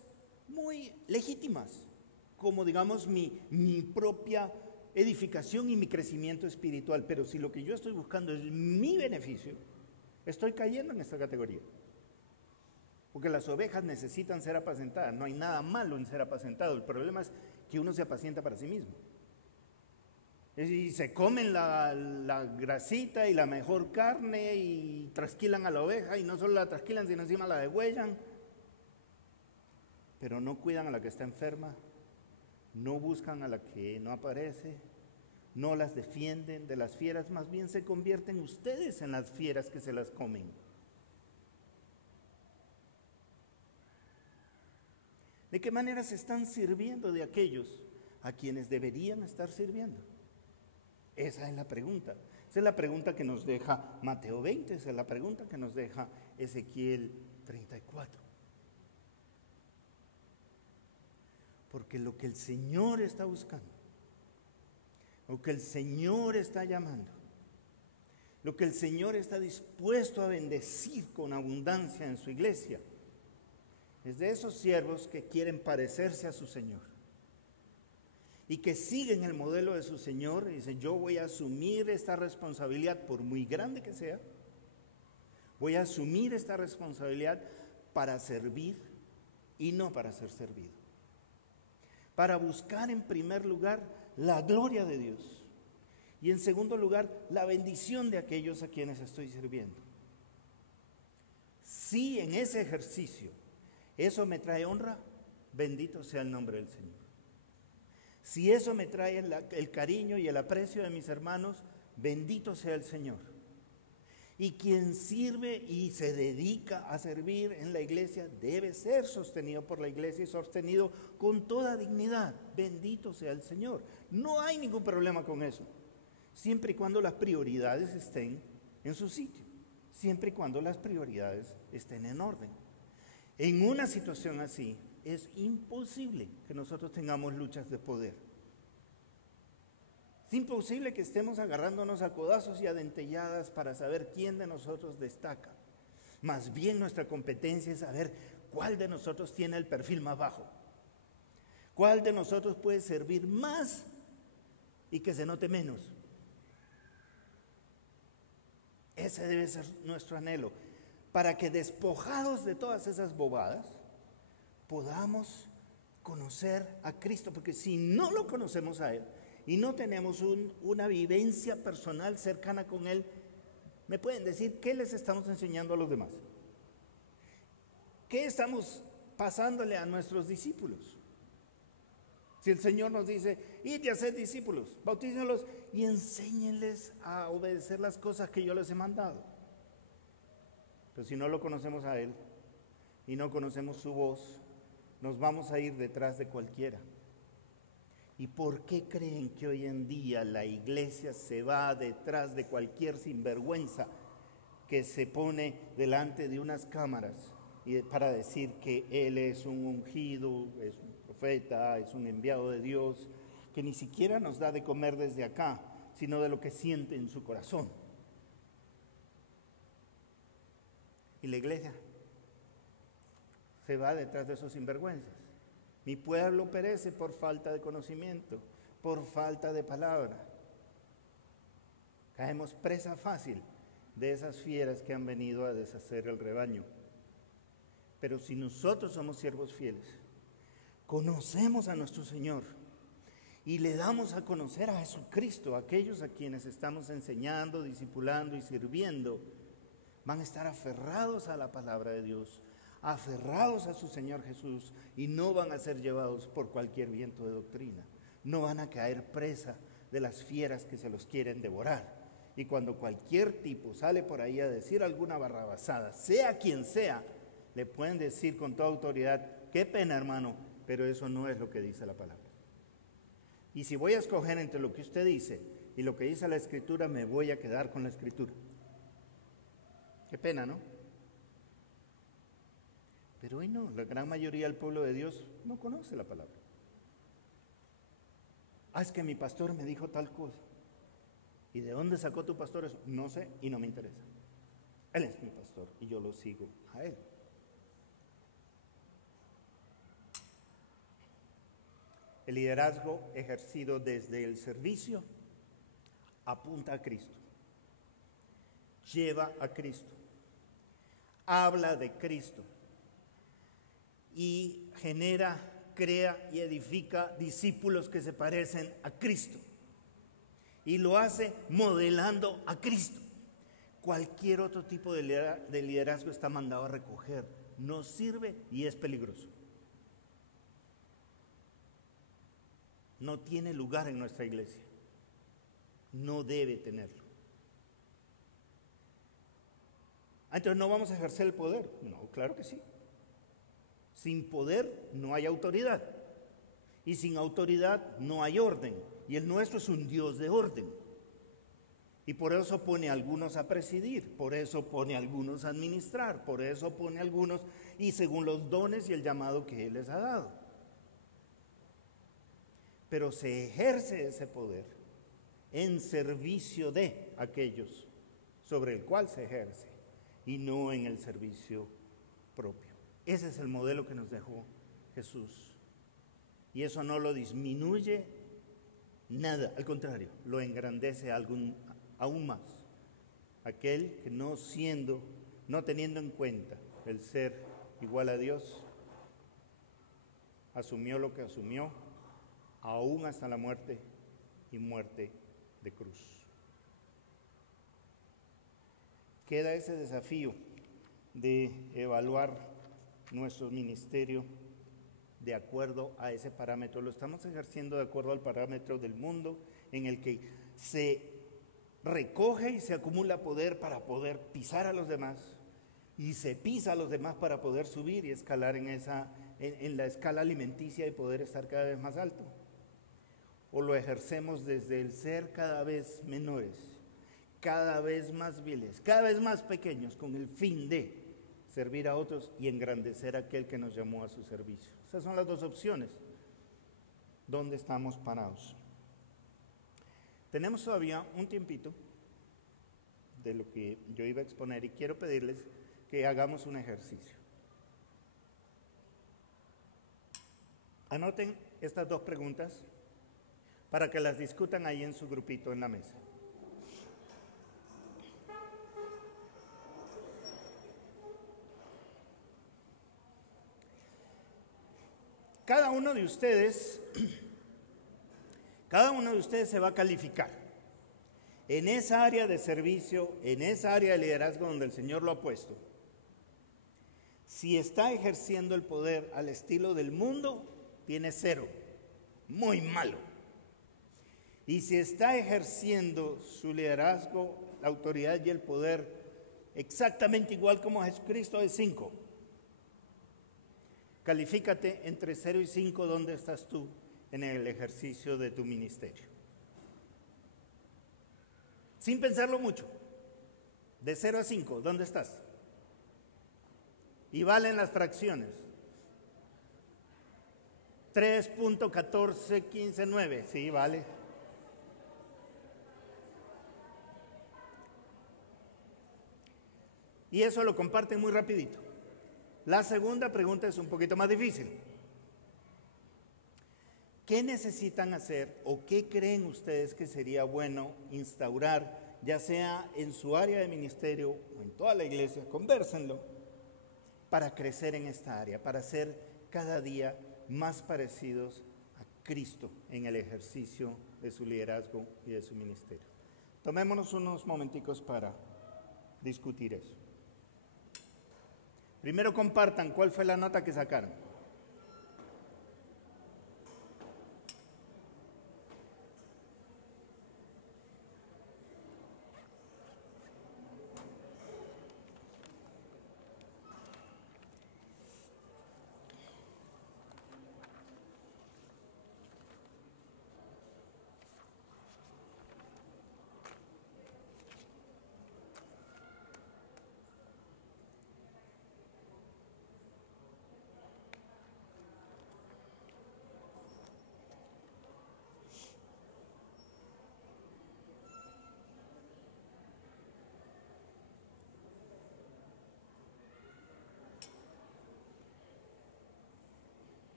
muy legítimas, como digamos mi propia edificación y mi crecimiento espiritual. Pero si lo que yo estoy buscando es mi beneficio, estoy cayendo en esta categoría. Porque las ovejas necesitan ser apacentadas, no hay nada malo en ser apacentado, el problema es que uno se apacienta para sí mismo. Y se comen la grasita y la mejor carne y trasquilan a la oveja, y no solo la trasquilan, sino encima la degüellan, pero no cuidan a la que está enferma, no buscan a la que no aparece, no las defienden de las fieras, más bien se convierten ustedes en las fieras que se las comen. ¿De qué manera se están sirviendo de aquellos a quienes deberían estar sirviendo? Esa es la pregunta. Esa es la pregunta que nos deja Mateo 20, esa es la pregunta que nos deja Ezequiel 34. Porque lo que el Señor está buscando, lo que el Señor está llamando, lo que el Señor está dispuesto a bendecir con abundancia en su iglesia, es de esos siervos que quieren parecerse a su Señor y que siguen el modelo de su Señor y dicen: yo voy a asumir esta responsabilidad, por muy grande que sea, voy a asumir esta responsabilidad para servir y no para ser servido, para buscar en primer lugar la gloria de Dios y en segundo lugar la bendición de aquellos a quienes estoy sirviendo. Si en ese ejercicio eso me trae honra, bendito sea el nombre del Señor. Si eso me trae el cariño y el aprecio de mis hermanos, bendito sea el Señor. Y quien sirve y se dedica a servir en la iglesia debe ser sostenido por la iglesia y sostenido con toda dignidad. Bendito sea el Señor. No hay ningún problema con eso, siempre y cuando las prioridades estén en su sitio, siempre y cuando las prioridades estén en orden. En una situación así, es imposible que nosotros tengamos luchas de poder. Es imposible que estemos agarrándonos a codazos y a dentelladas para saber quién de nosotros destaca. Más bien nuestra competencia es saber cuál de nosotros tiene el perfil más bajo, cuál de nosotros puede servir más y que se note menos. Ese debe ser nuestro anhelo, para que despojados de todas esas bobadas, podamos conocer a Cristo, porque si no lo conocemos a Él y no tenemos una vivencia personal cercana con Él, me pueden decir, ¿qué les estamos enseñando a los demás? ¿Qué estamos pasándole a nuestros discípulos? Si el Señor nos dice, id y haced discípulos, bautícenlos y enséñenles a obedecer las cosas que yo les he mandado. Pero si no lo conocemos a Él y no conocemos su voz, nos vamos a ir detrás de cualquiera. ¿Y por qué creen que hoy en día la iglesia se va detrás de cualquier sinvergüenza que se pone delante de unas cámaras para decir que él es un ungido, es un profeta, es un enviado de Dios, que ni siquiera nos da de comer desde acá, sino de lo que siente en su corazón? Y la iglesia se va detrás de esos sinvergüenzas. Mi pueblo perece por falta de conocimiento, por falta de palabra. Caemos presa fácil de esas fieras que han venido a deshacer el rebaño. Pero si nosotros somos siervos fieles, conocemos a nuestro Señor y le damos a conocer a Jesucristo, aquellos a quienes estamos enseñando, discipulando y sirviendo, van a estar aferrados a la palabra de Dios, aferrados a su Señor Jesús, y no van a ser llevados por cualquier viento de doctrina. No van a caer presa de las fieras que se los quieren devorar. Y cuando cualquier tipo sale por ahí a decir alguna barrabasada, sea quien sea, le pueden decir con toda autoridad, qué pena, hermano, pero eso no es lo que dice la palabra. Y si voy a escoger entre lo que usted dice y lo que dice la Escritura, me voy a quedar con la Escritura. Qué pena, ¿no? Pero hoy no, la gran mayoría del pueblo de Dios no conoce la palabra. Es que mi pastor me dijo tal cosa. ¿Y de dónde sacó tu pastor eso? No sé y no me interesa. Él es mi pastor y yo lo sigo a él. El liderazgo ejercido desde el servicio apunta a Cristo, lleva a Cristo, habla de Cristo y genera, crea y edifica discípulos que se parecen a Cristo. Y lo hace modelando a Cristo. Cualquier otro tipo de liderazgo está mandado a recoger. No sirve y es peligroso. No tiene lugar en nuestra iglesia. No debe tenerlo. Entonces, ¿no vamos a ejercer el poder? No, claro que sí. Sin poder no hay autoridad. Y sin autoridad no hay orden. Y el nuestro es un Dios de orden. Y por eso pone a algunos a presidir, por eso pone a algunos a administrar, por eso pone a algunos, y según los dones y el llamado que Él les ha dado. Pero se ejerce ese poder en servicio de aquellos sobre el cual se ejerce y no en el servicio propio. Ese es el modelo que nos dejó Jesús. Y eso no lo disminuye nada, al contrario, lo engrandece aún más. Aquel que no teniendo en cuenta el ser igual a Dios, asumió lo que asumió, aún hasta la muerte y muerte de cruz. Queda ese desafío de evaluar nuestro ministerio de acuerdo a ese parámetro, lo estamos ejerciendo de acuerdo al parámetro del mundo en el que se recoge y se acumula poder para poder pisar a los demás y se pisa a los demás para poder subir y escalar en la escala alimenticia y poder estar cada vez más alto. O lo ejercemos desde el ser cada vez menores, cada vez más viles, cada vez más pequeños, con el fin de servir a otros y engrandecer a aquel que nos llamó a su servicio. Esas son las dos opciones. ¿Dónde estamos parados? Tenemos todavía un tiempito de lo que yo iba a exponer y quiero pedirles que hagamos un ejercicio. Anoten estas dos preguntas para que las discutan ahí en su grupito en la mesa. Cada uno de ustedes se va a calificar en esa área de servicio, en esa área de liderazgo donde el Señor lo ha puesto. Si está ejerciendo el poder al estilo del mundo, tiene 0, muy malo. Y si está ejerciendo su liderazgo, la autoridad y el poder exactamente igual como Jesucristo, es 5. Califícate entre 0 y 5, ¿dónde estás tú en el ejercicio de tu ministerio? Sin pensarlo mucho, de 0 a 5, ¿dónde estás? Y valen las fracciones. 3.1415.9, sí, vale. Y eso lo comparten muy rapidito. La segunda pregunta es un poquito más difícil. ¿Qué necesitan hacer o qué creen ustedes que sería bueno instaurar, ya sea en su área de ministerio o en toda la iglesia? Convérsenlo para crecer en esta área, para ser cada día más parecidos a Cristo en el ejercicio de su liderazgo y de su ministerio. Tomémonos unos momenticos para discutir eso. Primero compartan cuál fue la nota que sacaron.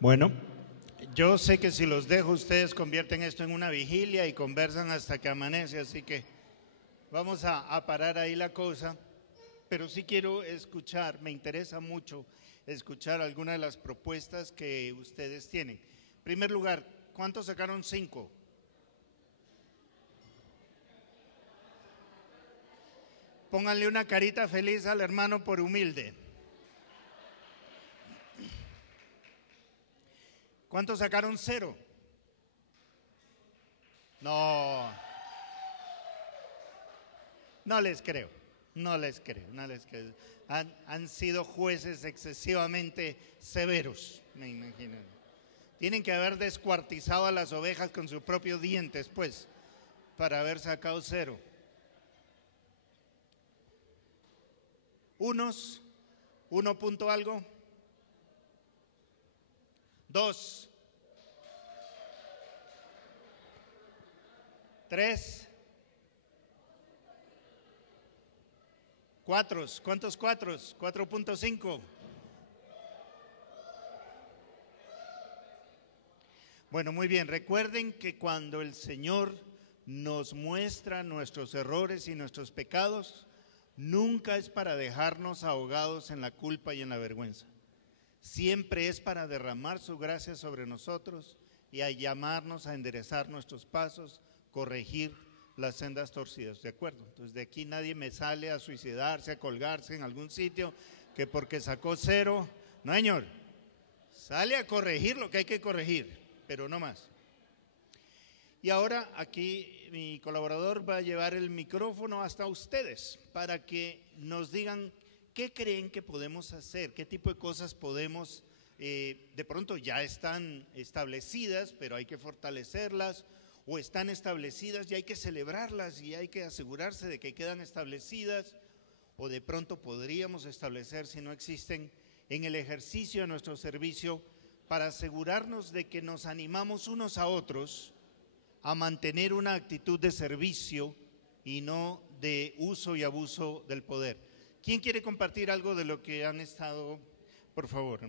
Bueno, yo sé que si los dejo ustedes convierten esto en una vigilia y conversan hasta que amanece, así que vamos a parar ahí la cosa, pero sí quiero escuchar, me interesa mucho escuchar algunas de las propuestas que ustedes tienen. En primer lugar, ¿cuántos sacaron 5? Pónganle una carita feliz al hermano por humilde. ¿Cuántos sacaron 0? No les creo, no les creo. Han sido jueces excesivamente severos, me imagino. Tienen que haber descuartizado a las ovejas con sus propios dientes, pues, para haber sacado 0. Unos, 1 punto algo. 2, 3, 4. ¿Cuántos 4? 4.5. Bueno, muy bien. Recuerden que cuando el Señor nos muestra nuestros errores y nuestros pecados, nunca es para dejarnos ahogados en la culpa y en la vergüenza. Siempre es para derramar su gracia sobre nosotros y a llamarnos a enderezar nuestros pasos, corregir las sendas torcidas, ¿de acuerdo? Entonces de aquí nadie me sale a suicidarse, a colgarse en algún sitio, que porque sacó 0, no señor, sale a corregir lo que hay que corregir, pero no más. Y ahora aquí mi colaborador va a llevar el micrófono hasta ustedes para que nos digan qué creen que podemos hacer, qué tipo de cosas podemos, de pronto ya están establecidas, pero hay que fortalecerlas, o están establecidas y hay que celebrarlas y hay que asegurarse de que quedan establecidas, o de pronto podríamos establecer, si no existen, en el ejercicio de nuestro servicio, para asegurarnos de que nos animamos unos a otros a mantener una actitud de servicio y no de uso y abuso del poder. ¿Quién quiere compartir algo de lo que han estado? Por favor.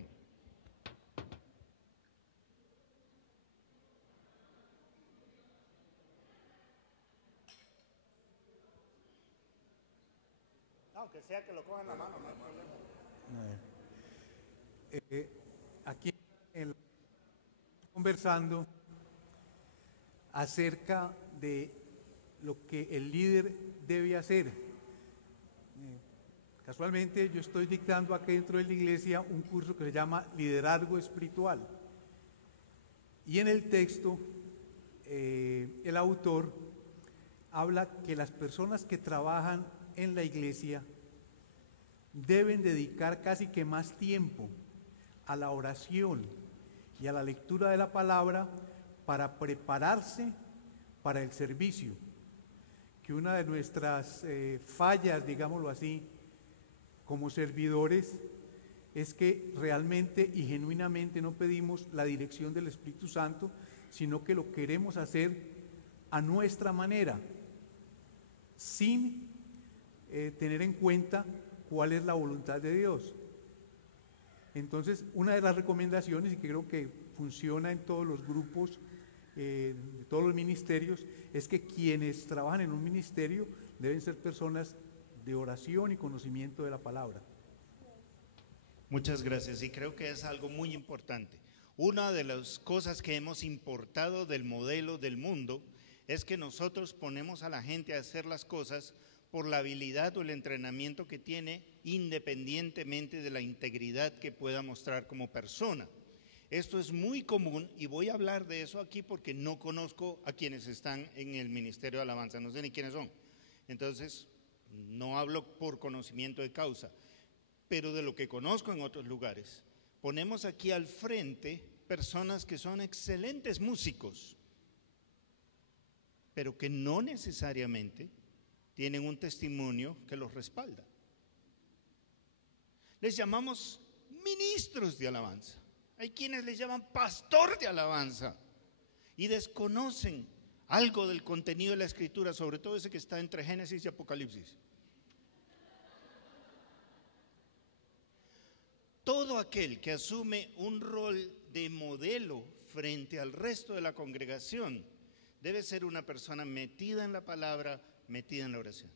Aunque sea que lo cojan la mano, no hay problema. Aquí conversando acerca de lo que el líder debe hacer. Casualmente yo estoy dictando aquí dentro de la iglesia un curso que se llama Liderazgo Espiritual. Y en el texto, el autor habla que las personas que trabajan en la iglesia deben dedicar casi que más tiempo a la oración y a la lectura de la palabra para prepararse para el servicio. Que una de nuestras fallas, digámoslo así, como servidores, es que realmente y genuinamente no pedimos la dirección del Espíritu Santo, sino que lo queremos hacer a nuestra manera, sin tener en cuenta cuál es la voluntad de Dios. Entonces, una de las recomendaciones, y que creo que funciona en todos los grupos, de todos los ministerios, es que quienes trabajan en un ministerio deben ser personas de oración y conocimiento de la palabra. Muchas gracias, y creo que es algo muy importante. Una de las cosas que hemos importado del modelo del mundo es que nosotros ponemos a la gente a hacer las cosas por la habilidad o el entrenamiento que tiene, independientemente de la integridad que pueda mostrar como persona. Esto es muy común y voy a hablar de eso aquí porque no conozco a quienes están en el Ministerio de Alabanza, no sé ni quiénes son. Entonces, no hablo por conocimiento de causa, pero de lo que conozco en otros lugares. Ponemos aquí al frente personas que son excelentes músicos, pero que no necesariamente tienen un testimonio que los respalda. Les llamamos ministros de alabanza. Hay quienes les llaman pastor de alabanza y desconocen algo del contenido de la Escritura, sobre todo ese que está entre Génesis y Apocalipsis. todo aquel que asume un rol de modelo frente al resto de la congregación debe ser una persona metida en la palabra, metida en la oración.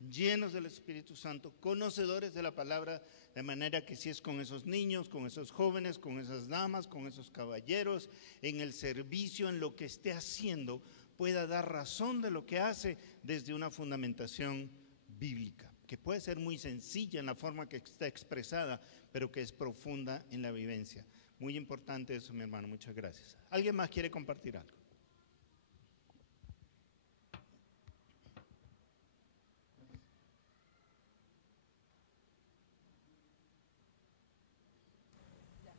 Llenos del Espíritu Santo, conocedores de la palabra, de manera que si es con esos niños, con esos jóvenes, con esas damas, con esos caballeros, en el servicio, en lo que esté haciendo, pueda dar razón de lo que hace desde una fundamentación bíblica, que puede ser muy sencilla en la forma que está expresada, pero que es profunda en la vivencia. Muy importante eso, mi hermano, muchas gracias. ¿Alguien más quiere compartir algo?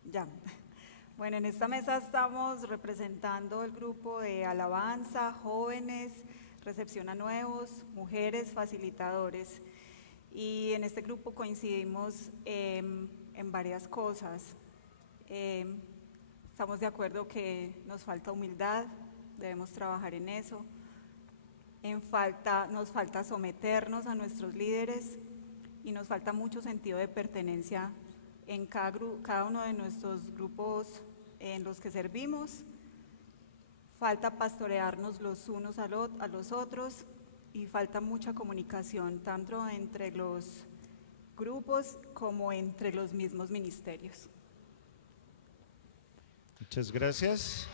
Ya. Bueno, en esta mesa estamos representando el grupo de alabanza, jóvenes, recepción a nuevos, mujeres, facilitadores. Y en este grupo coincidimos en varias cosas. Estamos de acuerdo que nos falta humildad, debemos trabajar en eso. Nos falta someternos a nuestros líderes y nos falta mucho sentido de pertenencia en cada uno de nuestros grupos en los que servimos. Falta pastorearnos los unos a los otros y falta mucha comunicación tanto entre los grupos como entre los mismos ministerios. Muchas gracias.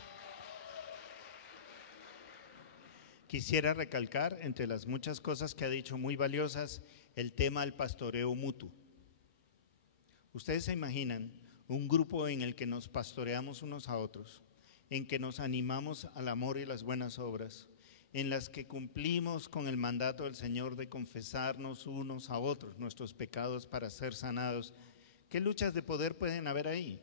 Quisiera recalcar, entre las muchas cosas que ha dicho muy valiosas, el tema del pastoreo mutuo. Ustedes se imaginan un grupo en el que nos pastoreamos unos a otros, en que nos animamos al amor y las buenas obras, en las que cumplimos con el mandato del Señor de confesarnos unos a otros nuestros pecados para ser sanados. ¿Qué luchas de poder pueden haber ahí?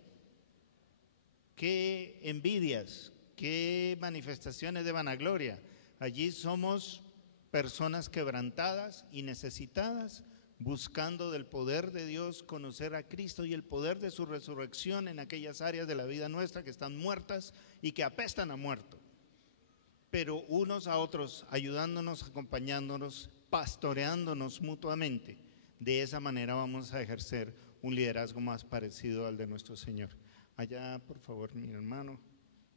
¿Qué envidias? ¿Qué manifestaciones de vanagloria? Allí somos personas quebrantadas y necesitadas, buscando del poder de Dios, conocer a Cristo y el poder de su resurrección en aquellas áreas de la vida nuestra que están muertas y que apestan a muerto. Pero unos a otros, ayudándonos, acompañándonos, pastoreándonos mutuamente. De esa manera vamos a ejercer un liderazgo más parecido al de nuestro Señor. Allá, por favor, mi hermano,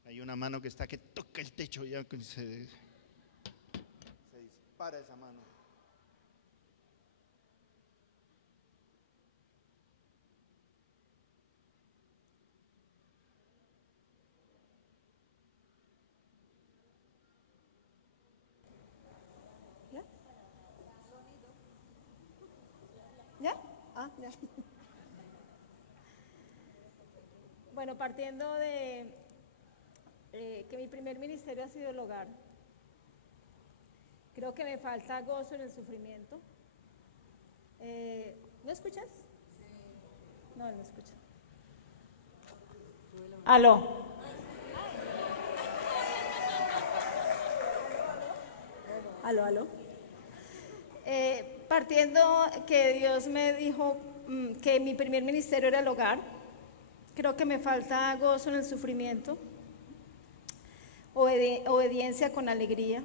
hay una mano que está que toca el techo ya, que se dispara esa mano. ¿Ya? Ah, ya. Bueno, partiendo de que mi primer ministerio ha sido el hogar, creo que me falta gozo en el sufrimiento. ¿No escuchas? No, no escucha. Aló. Aló. Partiendo que Dios me dijo que mi primer ministerio era el hogar, creo que me falta gozo en el sufrimiento, obediencia con alegría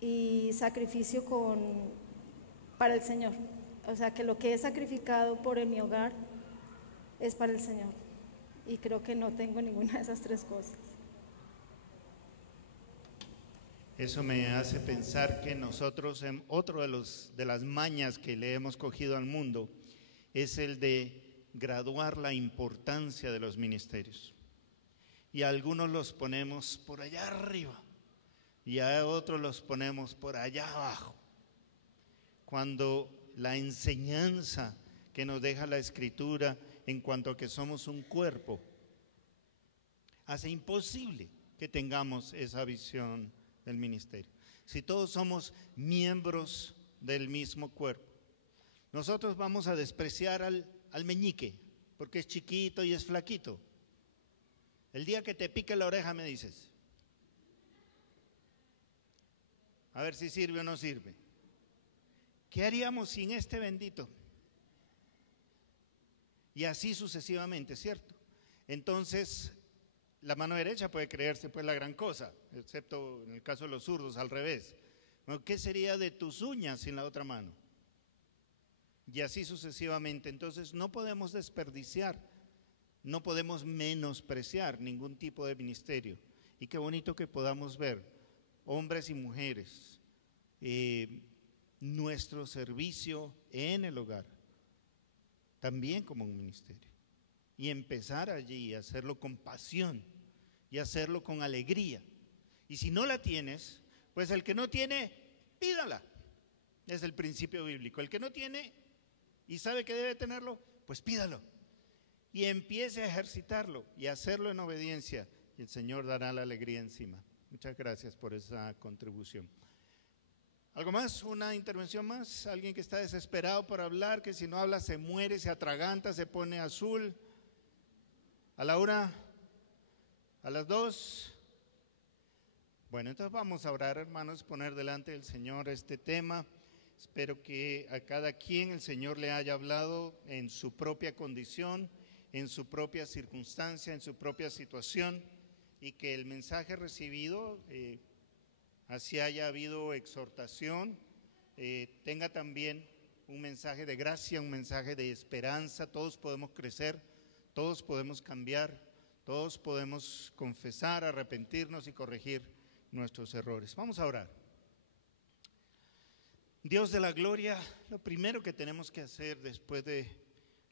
y sacrificio para el Señor. O sea, que lo que he sacrificado por mi hogar es para el Señor. Y creo que no tengo ninguna de esas tres cosas. Eso me hace pensar que nosotros, otro de las mañas que le hemos cogido al mundo, es el de graduar la importancia de los ministerios. Y a algunos los ponemos por allá arriba y a otros los ponemos por allá abajo. Cuando la enseñanza que nos deja la Escritura en cuanto a que somos un cuerpo hace imposible que tengamos esa visión del ministerio. Si todos somos miembros del mismo cuerpo, nosotros vamos a despreciar al meñique porque es chiquito y es flaquito. El día que te pique la oreja me dices, a ver si sirve o no sirve. ¿Qué haríamos sin este bendito? Y así sucesivamente, ¿cierto? Entonces, la mano derecha puede creerse pues la gran cosa, excepto en el caso de los zurdos, al revés. ¿Qué sería de tus uñas sin la otra mano? y así sucesivamente. Entonces no podemos desperdiciar, no podemos menospreciar ningún tipo de ministerio. Y qué bonito que podamos ver, hombres y mujeres, nuestro servicio en el hogar, también como un ministerio. Y empezar allí a hacerlo con pasión y hacerlo con alegría. Y si no la tienes, pues el que no tiene, pídala. Es el principio bíblico. El que no tiene y sabe que debe tenerlo, pues pídalo. Y empiece a ejercitarlo y a hacerlo en obediencia. Y el Señor dará la alegría encima. Muchas gracias por esa contribución. ¿Algo más? ¿Una intervención más? ¿Alguien que está desesperado por hablar, que si no habla se muere, se atraganta, se pone azul? ¿A la 1? ¿A las 2? Bueno, entonces vamos a orar, hermanos, poner delante del Señor este tema. Espero que a cada quien el Señor le haya hablado en su propia condición, en su propia circunstancia, en su propia situación, y que el mensaje recibido, así haya habido exhortación, tenga también un mensaje de gracia, un mensaje de esperanza. Todos podemos crecer, todos podemos cambiar, todos podemos confesar, arrepentirnos y corregir nuestros errores. Vamos a orar. Dios de la gloria, lo primero que tenemos que hacer después de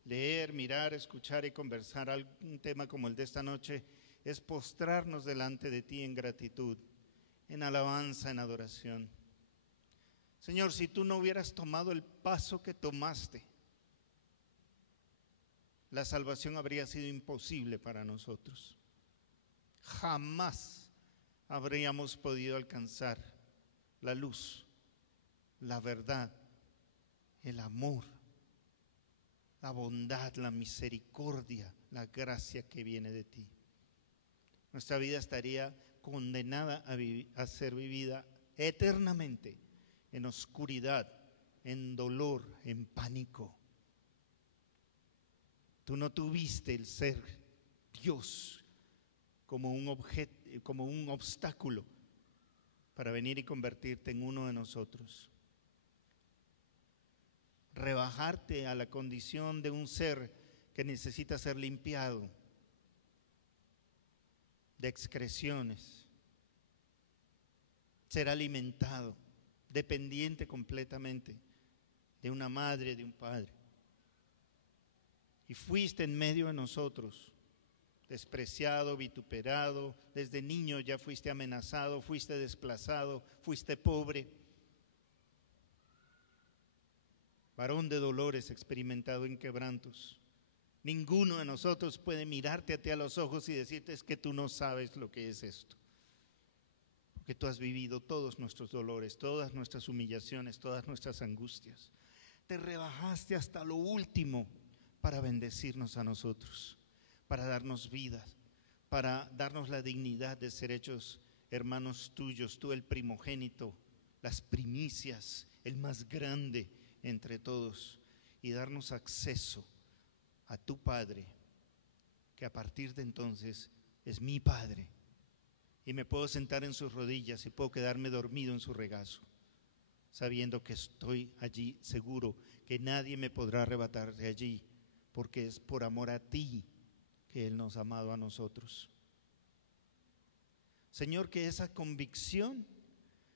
leer, mirar, escuchar y conversar un tema como el de esta noche es postrarnos delante de ti en gratitud, en alabanza, en adoración. Señor, si tú no hubieras tomado el paso que tomaste, la salvación habría sido imposible para nosotros. Jamás habríamos podido alcanzar la luz, la verdad, el amor, la bondad, la misericordia, la gracia que viene de ti. Nuestra vida estaría condenada a ser vivida eternamente en oscuridad, en dolor, en pánico. Tú no tuviste el ser Dios como un obstáculo para venir y convertirte en uno de nosotros. Rebajarte a la condición de un ser que necesita ser limpiado de excreciones, ser alimentado, dependiente completamente de una madre, de un padre. Y fuiste en medio de nosotros, despreciado, vituperado, desde niño ya fuiste amenazado, fuiste desplazado, fuiste pobre. Varón de dolores, experimentado en quebrantos. Ninguno de nosotros puede mirarte a ti a los ojos y decirte: es que tú no sabes lo que es esto. Porque tú has vivido todos nuestros dolores, todas nuestras humillaciones, todas nuestras angustias. Te rebajaste hasta lo último para bendecirnos a nosotros, para darnos vida, para darnos la dignidad de ser hechos hermanos tuyos, tú el primogénito, las primicias, el más grande entre todos, y darnos acceso a tu Padre, que a partir de entonces es mi Padre, y me puedo sentar en sus rodillas y puedo quedarme dormido en su regazo, sabiendo que estoy allí seguro, que nadie me podrá arrebatar de allí, porque es por amor a ti que Él nos ha amado a nosotros. Señor, que esa convicción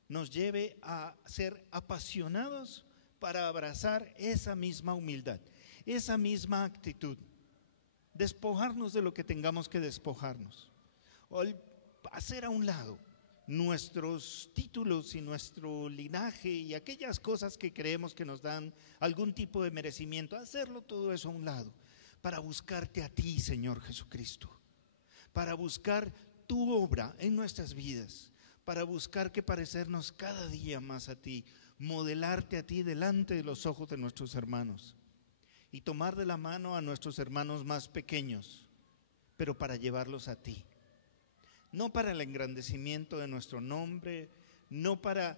nos lleve a ser apasionados para abrazar esa misma humildad, esa misma actitud, despojarnos de lo que tengamos que despojarnos, o hacer a un lado nuestros títulos y nuestro linaje y aquellas cosas que creemos que nos dan algún tipo de merecimiento, hacerlo todo eso a un lado, para buscarte a ti, Señor Jesucristo, para buscar tu obra en nuestras vidas, para buscar que parecernos cada día más a ti, modelarte a ti delante de los ojos de nuestros hermanos y tomar de la mano a nuestros hermanos más pequeños, pero para llevarlos a ti, no para el engrandecimiento de nuestro nombre, no para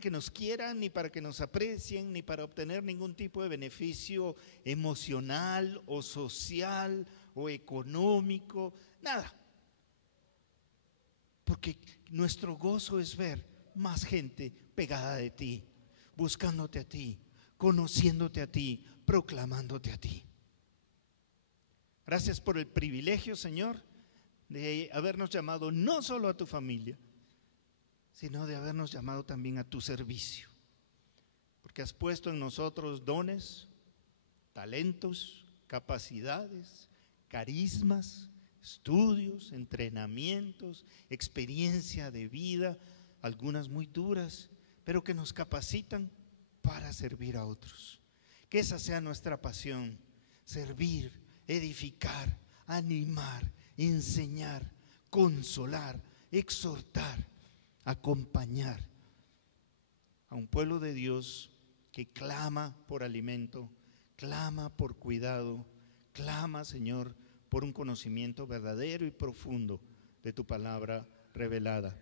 que nos quieran, ni para que nos aprecien, ni para obtener ningún tipo de beneficio emocional o social o económico, nada. Porque nuestro gozo es ver más gente pegada de ti, buscándote a ti, conociéndote a ti, proclamándote a ti. Gracias por el privilegio, Señor, de habernos llamado no solo a tu familia, sino de habernos llamado también a tu servicio. Porque has puesto en nosotros dones, talentos, capacidades, carismas, estudios, entrenamientos, experiencia de vida, algunas muy duras, pero que nos capacitan para servir a otros. Que esa sea nuestra pasión, servir, edificar, animar, enseñar, consolar, exhortar, acompañar a un pueblo de Dios que clama por alimento, clama por cuidado, clama, Señor, por un conocimiento verdadero y profundo de tu palabra revelada.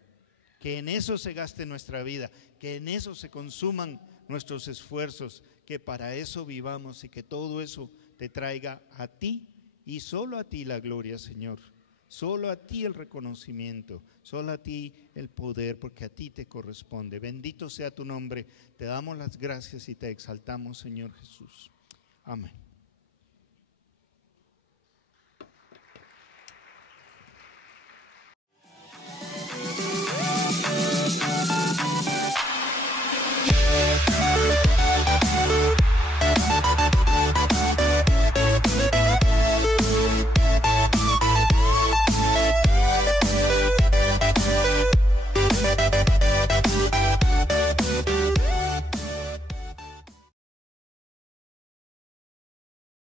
Que en eso se gaste nuestra vida, que en eso se consuman nuestros esfuerzos, que para eso vivamos y que todo eso te traiga a ti y solo a ti la gloria, Señor. Solo a ti el reconocimiento, solo a ti el poder, porque a ti te corresponde. Bendito sea tu nombre, te damos las gracias y te exaltamos, Señor Jesús. Amén.